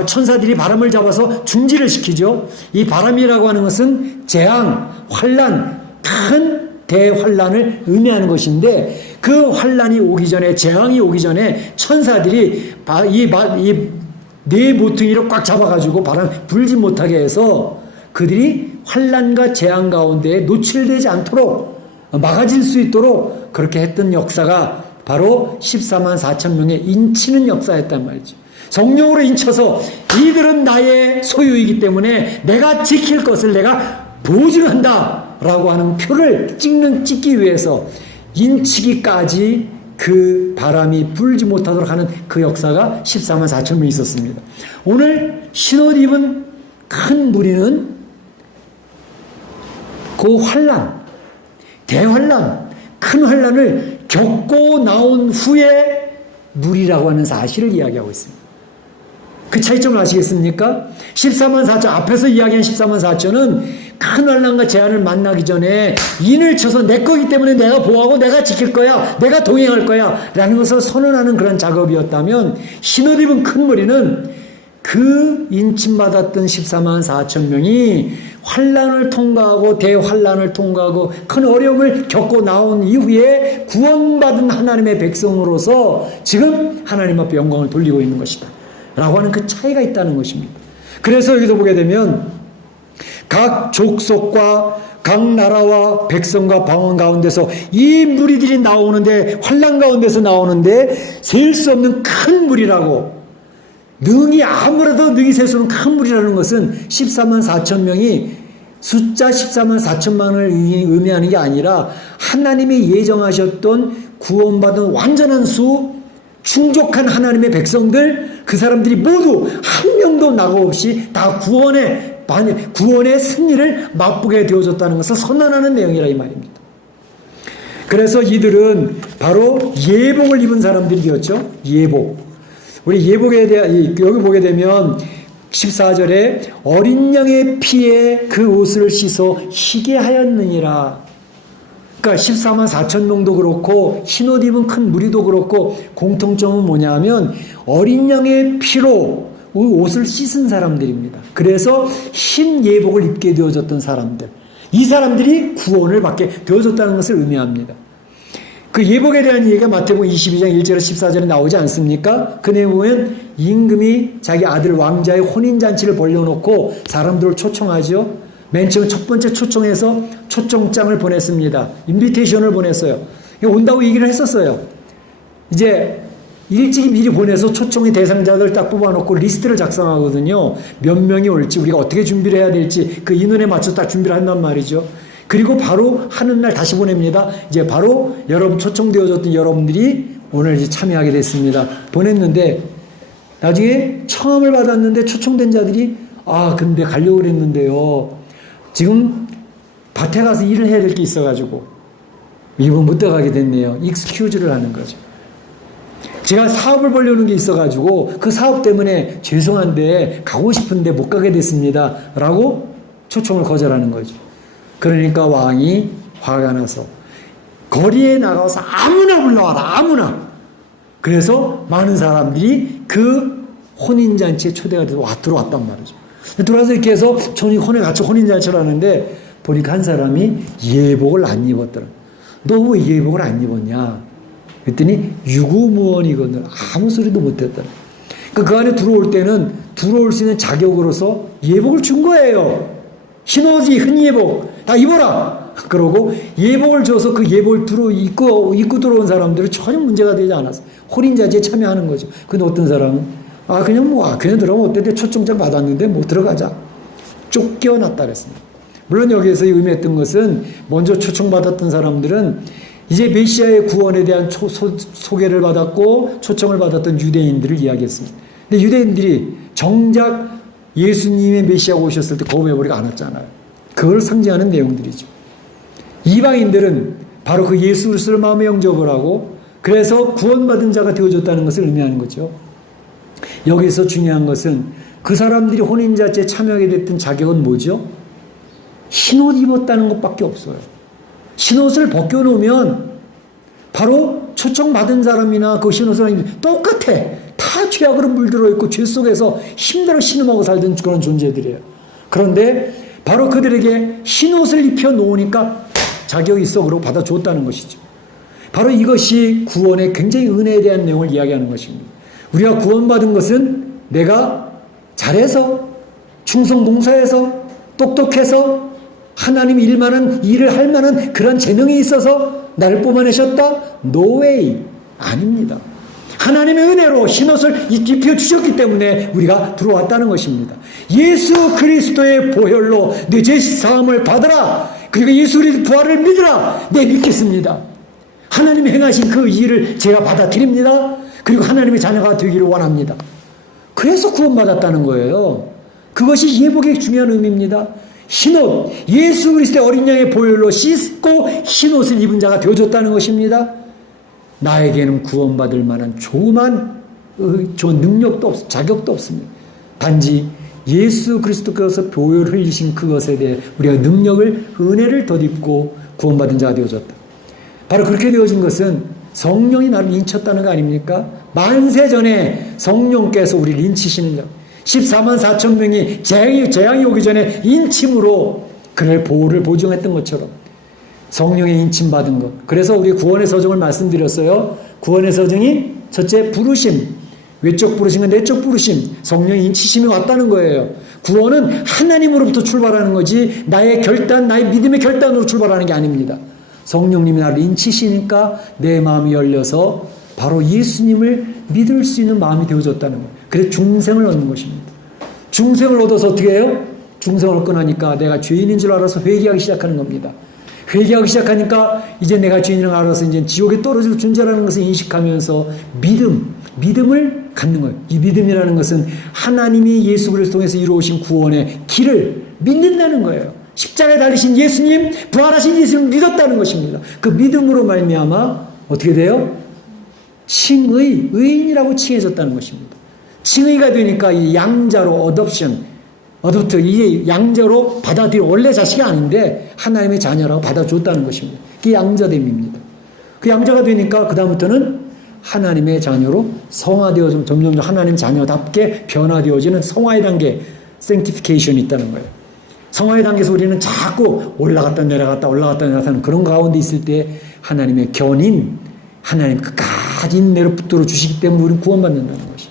천사들이 바람을 잡아서 중지를 시키죠. 이 바람이라고 하는 것은 재앙, 환란, 큰 대환란을 의미하는 것인데 그 환란이 오기 전에 재앙이 오기 전에 천사들이 이 네 모퉁이를 꽉 잡아가지고 바람 불지 못하게 해서 그들이 환란과 재앙 가운데 노출되지 않도록 막아질 수 있도록 그렇게 했던 역사가 바로 14만 4천 명의 인치는 역사였단 말이죠. 성령으로 인쳐서 이들은 나의 소유이기 때문에 내가 지킬 것을 내가 보증한다 라고 하는 표를 찍기 위해서 인치기까지 그 바람이 불지 못하도록 하는 그 역사가 14만 4천 명이 있었습니다. 오늘 흰옷 입은 큰 무리는 그 환란, 대환란, 큰 환란을 겪고 나온 후에 무리라고 하는 사실을 이야기하고 있습니다. 그 차이점을 아시겠습니까? 14만 4천, 앞에서 이야기한 14만 4천은 큰 환난과 재앙을 만나기 전에 인을 쳐서 내 거기 때문에 내가 보호하고 내가 지킬 거야, 내가 동행할 거야 라는 것을 선언하는 그런 작업이었다면 흰옷 입은 큰 무리는 그 인침받았던 14만 4천 명이 환난을 통과하고 대환난을 통과하고 큰 어려움을 겪고 나온 이후에 구원받은 하나님의 백성으로서 지금 하나님 앞에 영광을 돌리고 있는 것이다 라고 하는 그 차이가 있다는 것입니다. 그래서 여기서 보게 되면 각 족속과 각 나라와 백성과 방언 가운데서 이 무리들이 나오는데 환난 가운데서 나오는데 셀 수 없는 큰 무리라고 아무래도 능히 셀 수 없는 큰 무리라는 것은 14만 4천 명이 숫자 14만 4천만을 의미하는 게 아니라 하나님이 예정하셨던 구원받은 완전한 수 충족한 하나님의 백성들 그 사람들이 모두 한 명도 나고 없이 다 구원의 승리를 맛보게 되어졌다는 것을 선언하는 내용이라 이 말입니다. 그래서 이들은 바로 예복을 입은 사람들이 되었죠. 예복. 우리 예복에 대한, 여기 보게 되면 14절에 어린 양의 피에 그 옷을 씻어 희게 하였느니라. 그러니까 14만 4천 명도 그렇고 흰옷 입은 큰 무리도 그렇고 공통점은 뭐냐면 어린 양의 피로 옷을 씻은 사람들입니다. 그래서 흰 예복을 입게 되어졌던 사람들. 이 사람들이 구원을 받게 되어졌다는 것을 의미합니다. 그 예복에 대한 얘기가 마태복음 22장 1절에서 14절에 나오지 않습니까? 그 내용에 보면 임금이 자기 아들 왕자의 혼인잔치를 벌려놓고 사람들을 초청하죠. 맨 처음 첫 번째 초청해서 초청장을 보냈습니다. 인비테이션을 보냈어요. 온다고 얘기를 했었어요. 이제 일찍이 미리 보내서 초청의 대상자들 딱 뽑아놓고 리스트를 작성하거든요. 몇 명이 올지 우리가 어떻게 준비를 해야 될지 그 인원에 맞춰 딱 준비를 한단 말이죠. 그리고 바로 하는 날 다시 보냅니다. 이제 바로 여러분 초청되어졌던 여러분들이 오늘 이제 참여하게 됐습니다. 보냈는데 나중에 청함을 받았는데 초청된 자들이 근데 가려고 그랬는데요. 지금 밭에 가서 일을 해야 될 게 있어가지고 이번 못 들어가게 됐네요. 익스큐즈를 하는 거죠. 제가 사업을 벌려는 게 있어가지고 그 사업 때문에 죄송한데 가고 싶은데 못 가게 됐습니다. 라고 초청을 거절하는 거죠. 그러니까 왕이 화가 나서 거리에 나가서 아무나 불러와라. 아무나. 그래서 많은 사람들이 그 혼인잔치에 초대가 돼서 들어왔단 말이죠. 들어와서 이렇게 해서 같이 혼인잔치를 하는데 보니까 한 사람이 예복을 안 입었더라. 너 왜 예복을 안 입었냐? 그랬더니 유구무원이거든. 아무 소리도 못했더라. 그 안에 들어올 때는 들어올 수 있는 자격으로서 예복을 준 거예요. 흰옷이 흰 예복 다 입어라. 그러고 예복을 줘서 그 예복을 입고 들어온 사람들은 전혀 문제가 되지 않았어. 혼인잔치에 참여하는 거죠. 근데 어떤 사람은 그냥 들어가면 어때? 초청장 받았는데 못 들어가자. 쫓겨났다 그랬습니다. 물론 여기에서 의미했던 것은 먼저 초청받았던 사람들은 이제 메시아의 구원에 대한 소개를 받았고 초청을 받았던 유대인들을 이야기했습니다. 근데 유대인들이 정작 예수님의 메시아가 오셨을 때 거부해버리고 안 왔잖아요. 그걸 상징하는 내용들이죠. 이방인들은 바로 그 예수 그리스도를 마음에 영접을 하고 그래서 구원받은 자가 되어졌다는 것을 의미하는 거죠. 여기서 중요한 것은 그 사람들이 혼인잔치에 참여하게 됐던 자격은 뭐죠? 흰옷 입었다는 것밖에 없어요. 흰옷을 벗겨놓으면 바로 초청받은 사람이나 그 흰옷을 똑같아. 다 죄악으로 물들어 있고 죄 속에서 힘들어 신음하고 살던 그런 존재들이에요. 그런데 바로 그들에게 흰옷을 입혀 놓으니까 자격이 있어 그러고 받아줬다는 것이죠. 바로 이것이 구원의 굉장히 은혜에 대한 내용을 이야기하는 것입니다. 우리가 구원받은 것은 내가 잘해서 충성 봉사해서 똑똑해서 하나님 일을 할 만한 그런 재능이 있어서 나를 뽑아내셨다? No way. 아닙니다. 하나님의 은혜로 흰옷을 입혀주셨기 때문에 우리가 들어왔다는 것입니다. 예수 그리스도의 보혈로 내 죄 사함을 받아라. 그리고 예수 그리스도의 부활을 믿으라. 네, 믿겠습니다. 하나님이 행하신 그 일을 제가 받아들입니다. 그리고 하나님의 자녀가 되기를 원합니다. 그래서 구원받았다는 거예요. 그것이 예복의 중요한 의미입니다. 흰옷, 예수 그리스도의 어린 양의 보혈로 씻고 흰옷을 입은 자가 되어졌다는 것입니다. 나에게는 구원받을 만한 좋은 능력도 없습니다. 자격도 없습니다. 단지 예수 그리스도께서 보혈을 흘리신 그것에 대해 우리가 능력을, 은혜를 덧입고 구원받은 자가 되어졌다. 바로 그렇게 되어진 것은 성령이 나를 인쳤다는 거 아닙니까? 만세 전에 성령께서 우리를 인치시는 것. 14만 4천 명이 재앙이 오기 전에 인침으로 그를 보호를 보증했던 것처럼 성령의 인침 받은 것. 그래서 우리 구원의 서정을 말씀드렸어요. 구원의 서정이 첫째 부르심, 외적 부르심과 내적 부르심, 성령의 인치심이 왔다는 거예요. 구원은 하나님으로부터 출발하는 거지 나의 결단, 나의 믿음의 결단으로 출발하는 게 아닙니다. 성령님이 나를 인치시니까 내 마음이 열려서 바로 예수님을 믿을 수 있는 마음이 되어졌다는 거예요. 그래서 중생을 얻는 것입니다. 중생을 얻어서 어떻게 해요? 중생을 얻고 나니까 내가 죄인인 줄 알아서 회개하기 시작하는 겁니다. 회개하기 시작하니까 이제 내가 죄인을 알아서 이제 지옥에 떨어질 존재라는 것을 인식하면서 믿음을 갖는 거예요. 이 믿음이라는 것은 하나님이 예수 그리스도를 통해서 이루어오신 구원의 길을 믿는다는 거예요. 십자가에 달리신 예수님, 부활하신 예수님을 믿었다는 것입니다. 그 믿음으로 말미암아 어떻게 돼요? 칭의, 의인이라고 칭해졌다는 것입니다. 칭의가 되니까 이 양자로 어댑트, 이 양자로 받아들여 원래 자식이 아닌데 하나님의 자녀라고 받아줬다는 것입니다. 그게 양자됨입니다. 그 양자가 되니까 그 다음부터는 하나님의 자녀로 성화되어져 점점 하나님 자녀답게 변화되어지는 성화의 단계, sanctification이 있다는 거예요. 성화의 단계에서 우리는 자꾸 올라갔다 내려갔다 하는 그런 가운데 있을 때 하나님의 견인, 하나님 끝까지 인내로 붙들어 주시기 때문에 우리는 구원받는다는 것이.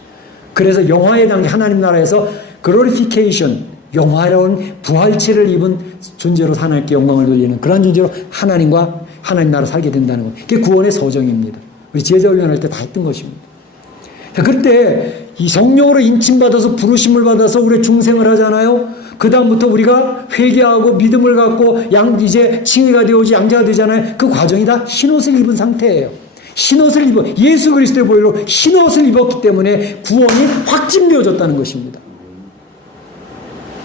그래서 영화의 단계, 하나님 나라에서 glorification, 영화로운 부활체를 입은 존재로 하나님께 영광을 돌리는 그런 존재로 하나님과 하나님 나라 살게 된다는 것. 그게 구원의 서정입니다. 우리 제자 훈련할 때 다 했던 것입니다. 자, 그때 이 성령으로 인침받아서 부르심을 받아서 우리 중생을 하잖아요. 그 다음부터 우리가 회개하고 믿음을 갖고 이제 칭의가 되어지 양자가 되잖아요. 그 과정이 다 흰옷을 입은 상태예요. 흰옷을 입어 예수 그리스도의 보혈로 흰옷을 입었기 때문에 구원이 확증되어졌다는 것입니다.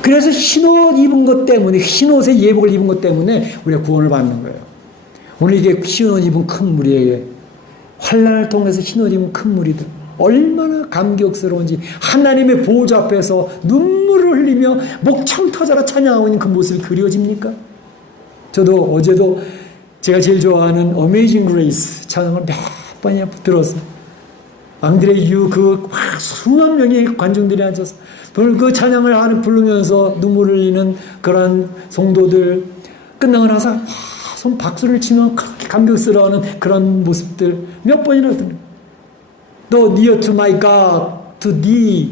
그래서 흰옷 입은 것 때문에 흰옷의 예복을 입은 것 때문에 우리가 구원을 받는 거예요. 오늘 이게 흰옷 입은 큰 무리에게 환난을 통해서 흰옷 입은 큰 무리들 얼마나 감격스러운지 하나님의 보호자 앞에서 눈물을 흘리며 목청 터져라 찬양하고 있는 그 모습이 그려집니까? 저도 어제도 제가 제일 좋아하는 Amazing Grace 찬양을 몇 번이나 들었어요. 앙드레 유 그 수만 명의 관중들이 앉아서 그 찬양을 부르면서 눈물을 흘리는 그런 성도들 끝나고 나서 손 박수를 치며 그렇게 감격스러워하는 그런 모습들 몇 번이나 들어요. 너 near to my God, to thee,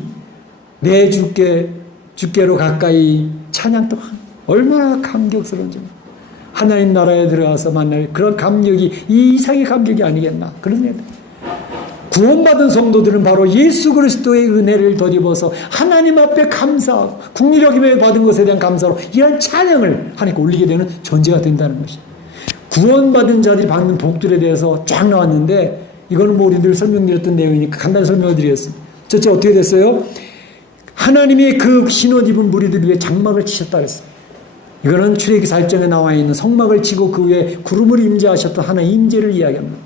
내 주께로 가까이 찬양도 얼마나 감격스러운지 하나님 나라에 들어가서 만날 그런 감격이 이 이상의 감격이 아니겠나 그런 애들. 구원받은 성도들은 바로 예수 그리스도의 은혜를 덧입어서 하나님 앞에 감사하고 국리력임에 받은 것에 대한 감사로 이런 찬양을 하나님께 올리게 되는 존재가 된다는 것입니다. 구원받은 자들이 받는 복들에 대해서 쫙 나왔는데 이거는 뭐 우리들 설명드렸던 내용이니까 간단히 설명을 드리겠습니다. 첫째 어떻게 됐어요? 하나님의 그 흰옷 입은 무리들 위에 장막을 치셨다 그랬어요. 이거는 출애굽기 4장에 나와 있는 성막을 치고 그 위에 구름을 임재하셨던 하나의 임재를 이야기합니다.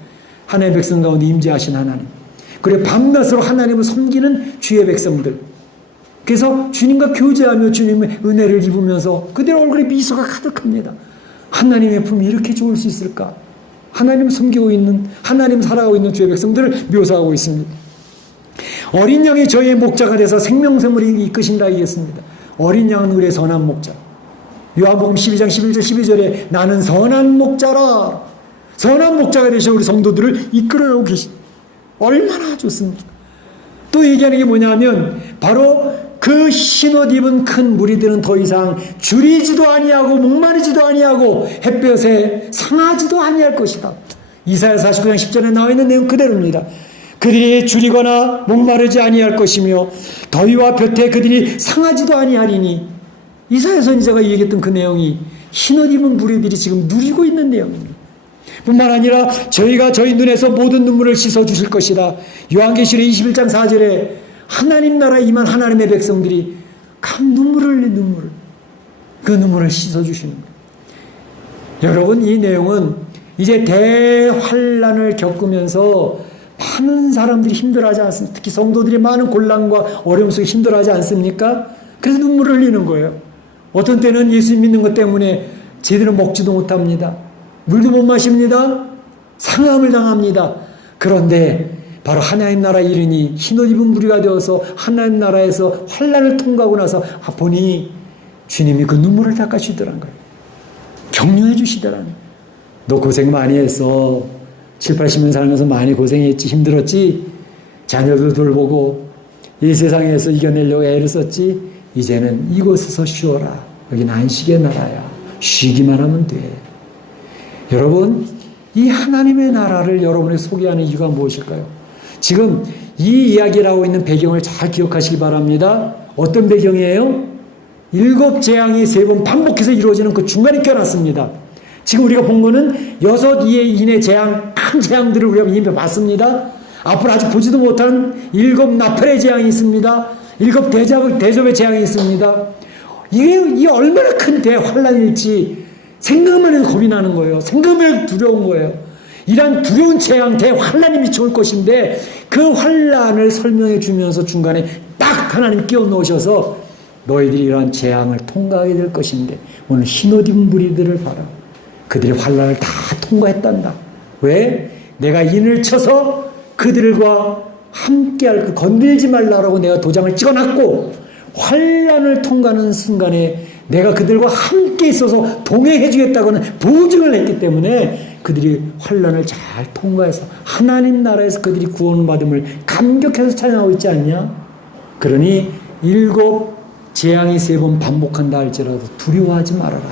하나님의 백성 가운데 임재하신 하나님. 그리고 밤낮으로 하나님을 섬기는 주의 백성들. 그래서 주님과 교제하며 주님의 은혜를 입으면서 그들 얼굴에 미소가 가득합니다. 하나님의 품이 이렇게 좋을 수 있을까? 하나님을 섬기고 있는, 하나님 살아가고 있는 주의 백성들을 묘사하고 있습니다. 어린 양이 저희의 목자가 돼서 생명샘을 이끄신다 이겠습니다. 어린 양은 우리의 선한 목자. 요한복음 12장 11절 12절에 나는 선한 목자라. 선한 목자가 되셔 우리 성도들을 이끌어내고 계신 얼마나 좋습니까? 또 얘기하는 게 뭐냐면 바로 그 흰옷 입은 큰 무리들은 더 이상 줄이지도 아니하고 목마르지도 아니하고 햇볕에 상하지도 아니할 것이다. 이사야 49장 10절에 나와 있는 내용 그대로입니다. 그들이 줄이거나 목마르지 아니할 것이며 더위와 볕에 그들이 상하지도 아니하리니 이사야 선지자가 얘기했던 그 내용이 흰옷 입은 무리들이 지금 누리고 있는 내용입니다. 뿐만 아니라 저희가 저희 눈에서 모든 눈물을 씻어주실 것이다. 요한계시록 21장 4절에 하나님 나라에 임한 하나님의 백성들이 눈물을 흘린 눈물을 그 눈물을 씻어주시는 거예요. 여러분 이 내용은 이제 대환란을 겪으면서 많은 사람들이 힘들어하지 않습니까? 특히 성도들이 많은 곤란과 어려움 속에 힘들어하지 않습니까? 그래서 눈물을 흘리는 거예요. 어떤 때는 예수 믿는 것 때문에 제대로 먹지도 못합니다. 물도 못 마십니다. 상함을 당합니다. 그런데 바로 하나님 나라에 이르니 흰옷 입은 무리가 되어서 하나님 나라에서 환난을 통과하고 나서 보니 주님이 그 눈물을 닦아주시더란 거예요. 격려해 주시더라는 거예요. 너 고생 많이 했어. 7, 80년 살면서 많이 고생했지. 힘들었지. 자녀도 돌보고 이 세상에서 이겨내려고 애를 썼지. 이제는 이곳에서 쉬어라. 여기는 안식의 나라야. 쉬기만 하면 돼. 여러분 이 하나님의 나라를 여러분에게 소개하는 이유가 무엇일까요? 지금 이 이야기를 하고 있는 배경을 잘 기억하시기 바랍니다. 어떤 배경이에요? 7 재앙이 3번 반복해서 이루어지는 그 중간에 껴놨습니다. 지금 우리가 본 거는 6 인의 재앙, 큰 재앙들을 우리가 이미 봤습니다. 앞으로 아직 보지도 못한 7 나팔의 재앙이 있습니다. 7 대접의 재앙이 있습니다. 이게 얼마나 큰 대환란일지 생각만 해도 겁이 나는 거예요. 생각만 해도 두려운 거예요. 이런 두려운 재앙, 대환란이 미쳐올 것인데 그 환란을 설명해 주면서 중간에 딱 하나님 끼워 넣으셔서 너희들이 이러한 재앙을 통과하게 될 것인데 오늘 흰옷 입은 무리들을 봐라. 그들이 환란을 다 통과했단다. 왜? 내가 인을 쳐서 그들과 함께할 그 건들지 말라라고 내가 도장을 찍어놨고 환란을 통과하는 순간에 내가 그들과 함께 있어서 동행해 주겠다고는 보증을 했기 때문에 그들이 환란을 잘 통과해서 하나님 나라에서 그들이 구원을 받음을 감격해서 찬양하고 있지 않냐? 그러니 7 재앙이 3번 반복한다 할지라도 두려워하지 말아라.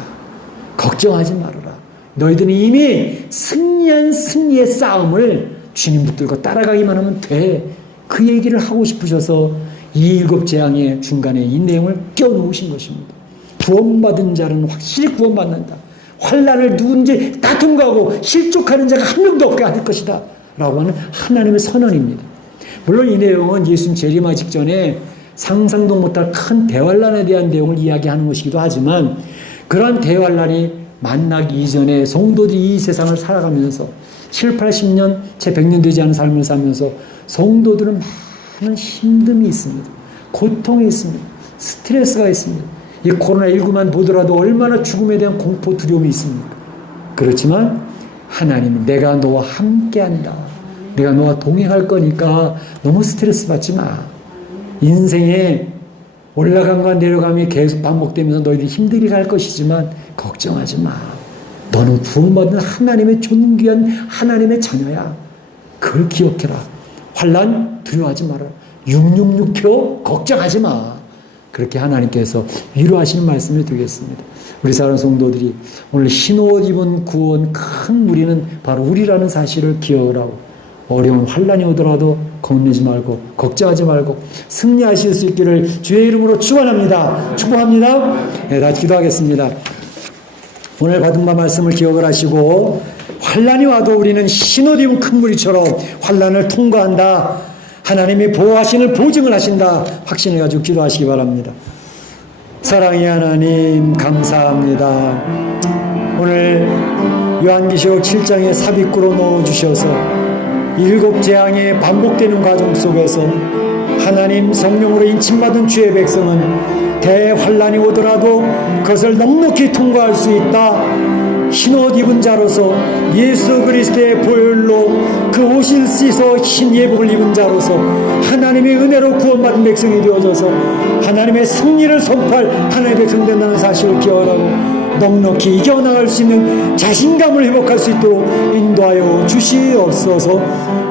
걱정하지 말아라. 너희들은 이미 승리한 승리의 싸움을 주님 붙들고 따라가기만 하면 돼. 그 얘기를 하고 싶으셔서 이 7 재앙의 중간에 이 내용을 끼워놓으신 것입니다. 구원받은 자는 확실히 구원받는다. 환란을 누군지 다 통과하고 실족하는 자가 한 명도 없게 할 것이다 라고 하는 하나님의 선언입니다. 물론 이 내용은 예수님 재림하기 직전에 상상도 못할 큰 대환란에 대한 내용을 이야기하는 것이기도 하지만 그러한 대환란이 만나기 이전에 성도들이 이 세상을 살아가면서 7, 80년, 채 100년 되지 않은 삶을 살면서 성도들은 많은 힘듦이 있습니다. 고통이 있습니다. 스트레스가 있습니다. 이 코로나19만 보더라도 얼마나 죽음에 대한 공포, 두려움이 있습니까? 그렇지만 하나님은 내가 너와 함께한다. 내가 너와 동행할 거니까 너무 스트레스 받지 마. 인생에 올라감과 내려감이 계속 반복되면서 너희들이 힘들게 갈 것이지만 걱정하지 마. 너는 구원받은 하나님의 존귀한 하나님의 자녀야. 그걸 기억해라. 환난 두려워하지 마라. 666표 걱정하지 마. 그렇게 하나님께서 위로하시는 말씀을 드리겠습니다. 우리 사랑하는 성도들이 오늘 흰옷 입은 구원 큰 무리는 바로 우리라는 사실을 기억을 하고 어려운 환란이 오더라도 겁내지 말고 걱정하지 말고 승리하실 수 있기를 주의 이름으로 축원합니다. 축복합니다. 네, 다시 기도하겠습니다. 오늘 받은 바 말씀을 기억을 하시고 환란이 와도 우리는 흰옷 입은 큰 무리처럼 환란을 통과한다. 하나님이 보호하시는 보증을 하신다. 확신을 가지고 기도하시기 바랍니다. 사랑의 하나님 감사합니다. 오늘 요한계시록 7장에 삽입구로 넣어주셔서 7 재앙이 반복되는 과정 속에서 하나님 성령으로 인침받은 주의 백성은 대환란이 오더라도 그것을 넉넉히 통과할 수 있다. 흰옷 입은 자로서 예수 그리스도의 보혈로 그 옷을 씻어 흰 예복을 입은 자로서 하나님의 은혜로 구원받은 백성이 되어져서 하나님의 승리를 선포할 하나님의 백성 된다는 사실을 기억하고 넉넉히 이겨나갈 수 있는 자신감을 회복할 수 있도록 인도하여 주시옵소서.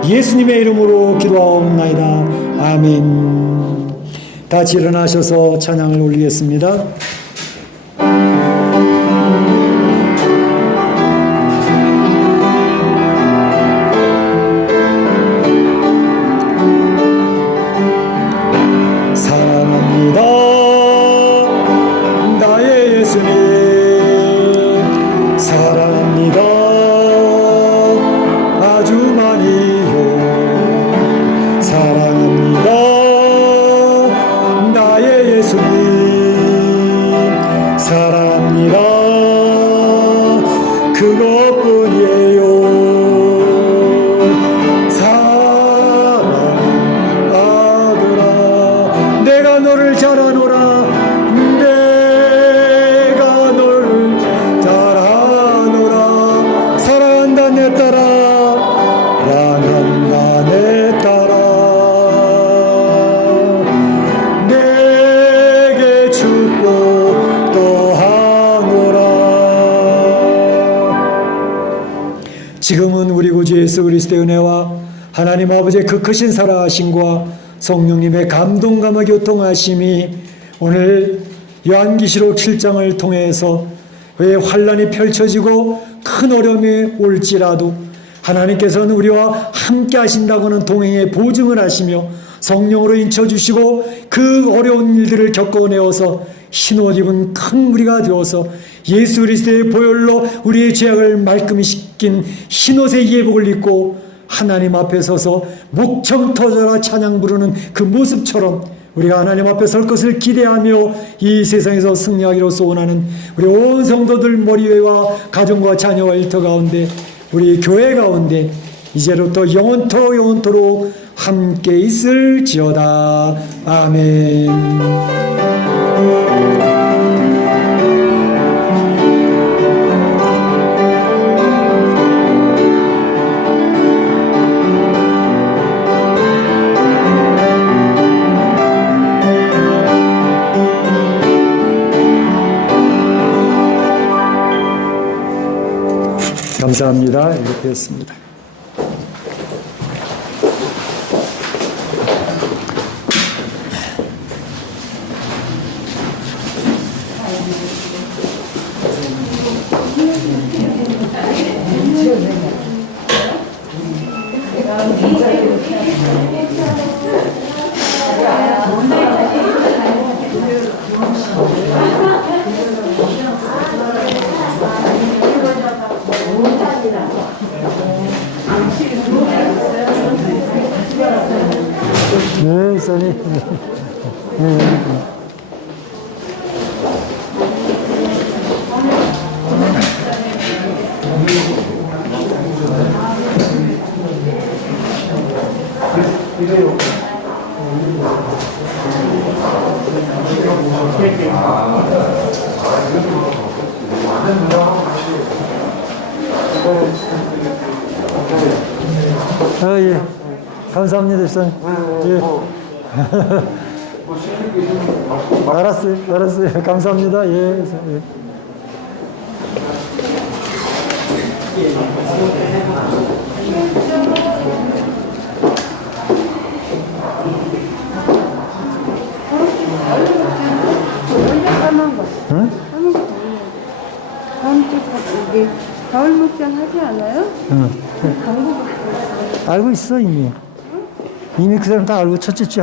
예수님의 이름으로 기도하옵나이다. 아멘. 다시 일어나셔서 찬양을 올리겠습니다. 사랑합니다. 나의 예수님 사랑합니다. 아주 많이요. 사랑합니다. 나의 예수님 사랑합니다. 그것뿐이에요. 사랑하더라. 내가 너를 잘 아노라. 내가 너를 잘 아노라. 사랑한다 내 딸아. 사랑한다 내 딸아. 내게 축복 또하노라. 지금은 우리 구주 예수 그리스도의 은혜와 하나님 아버지의 그 크신 사랑하심과 성령님의 감동감화 교통하심이 오늘 요한계시록 7장을 통해서 왜 환란이 펼쳐지고 큰 어려움이 올지라도 하나님께서는 우리와 함께 하신다고는 동행의 보증을 하시며 성령으로 인쳐주시고 그 어려운 일들을 겪어내어서 흰옷 입은 큰 무리가 되어서 예수 그리스도의 보혈로 우리의 죄악을 말끔히 씻긴 흰옷의 예복을 입고 하나님 앞에 서서 목청 터져라 찬양 부르는 그 모습처럼 우리가 하나님 앞에 설 것을 기대하며 이 세상에서 승리하기로 소원하는 우리 온 성도들 머리와 가정과 자녀와 일터 가운데 우리 교회 가운데 이제부터 영원토록 함께 있을지어다. 아멘. 감사합니다. 이렇게 했습니다. 네, 선이. 예. 감사합니다, 선. 예. 알았어요. 감사합니다. 예. 예. 응? 다음 주까지 가을 목장 하지 않아요? 응. 알고 있어, 이미. 이미 그 사람 다 알고 첫째 주에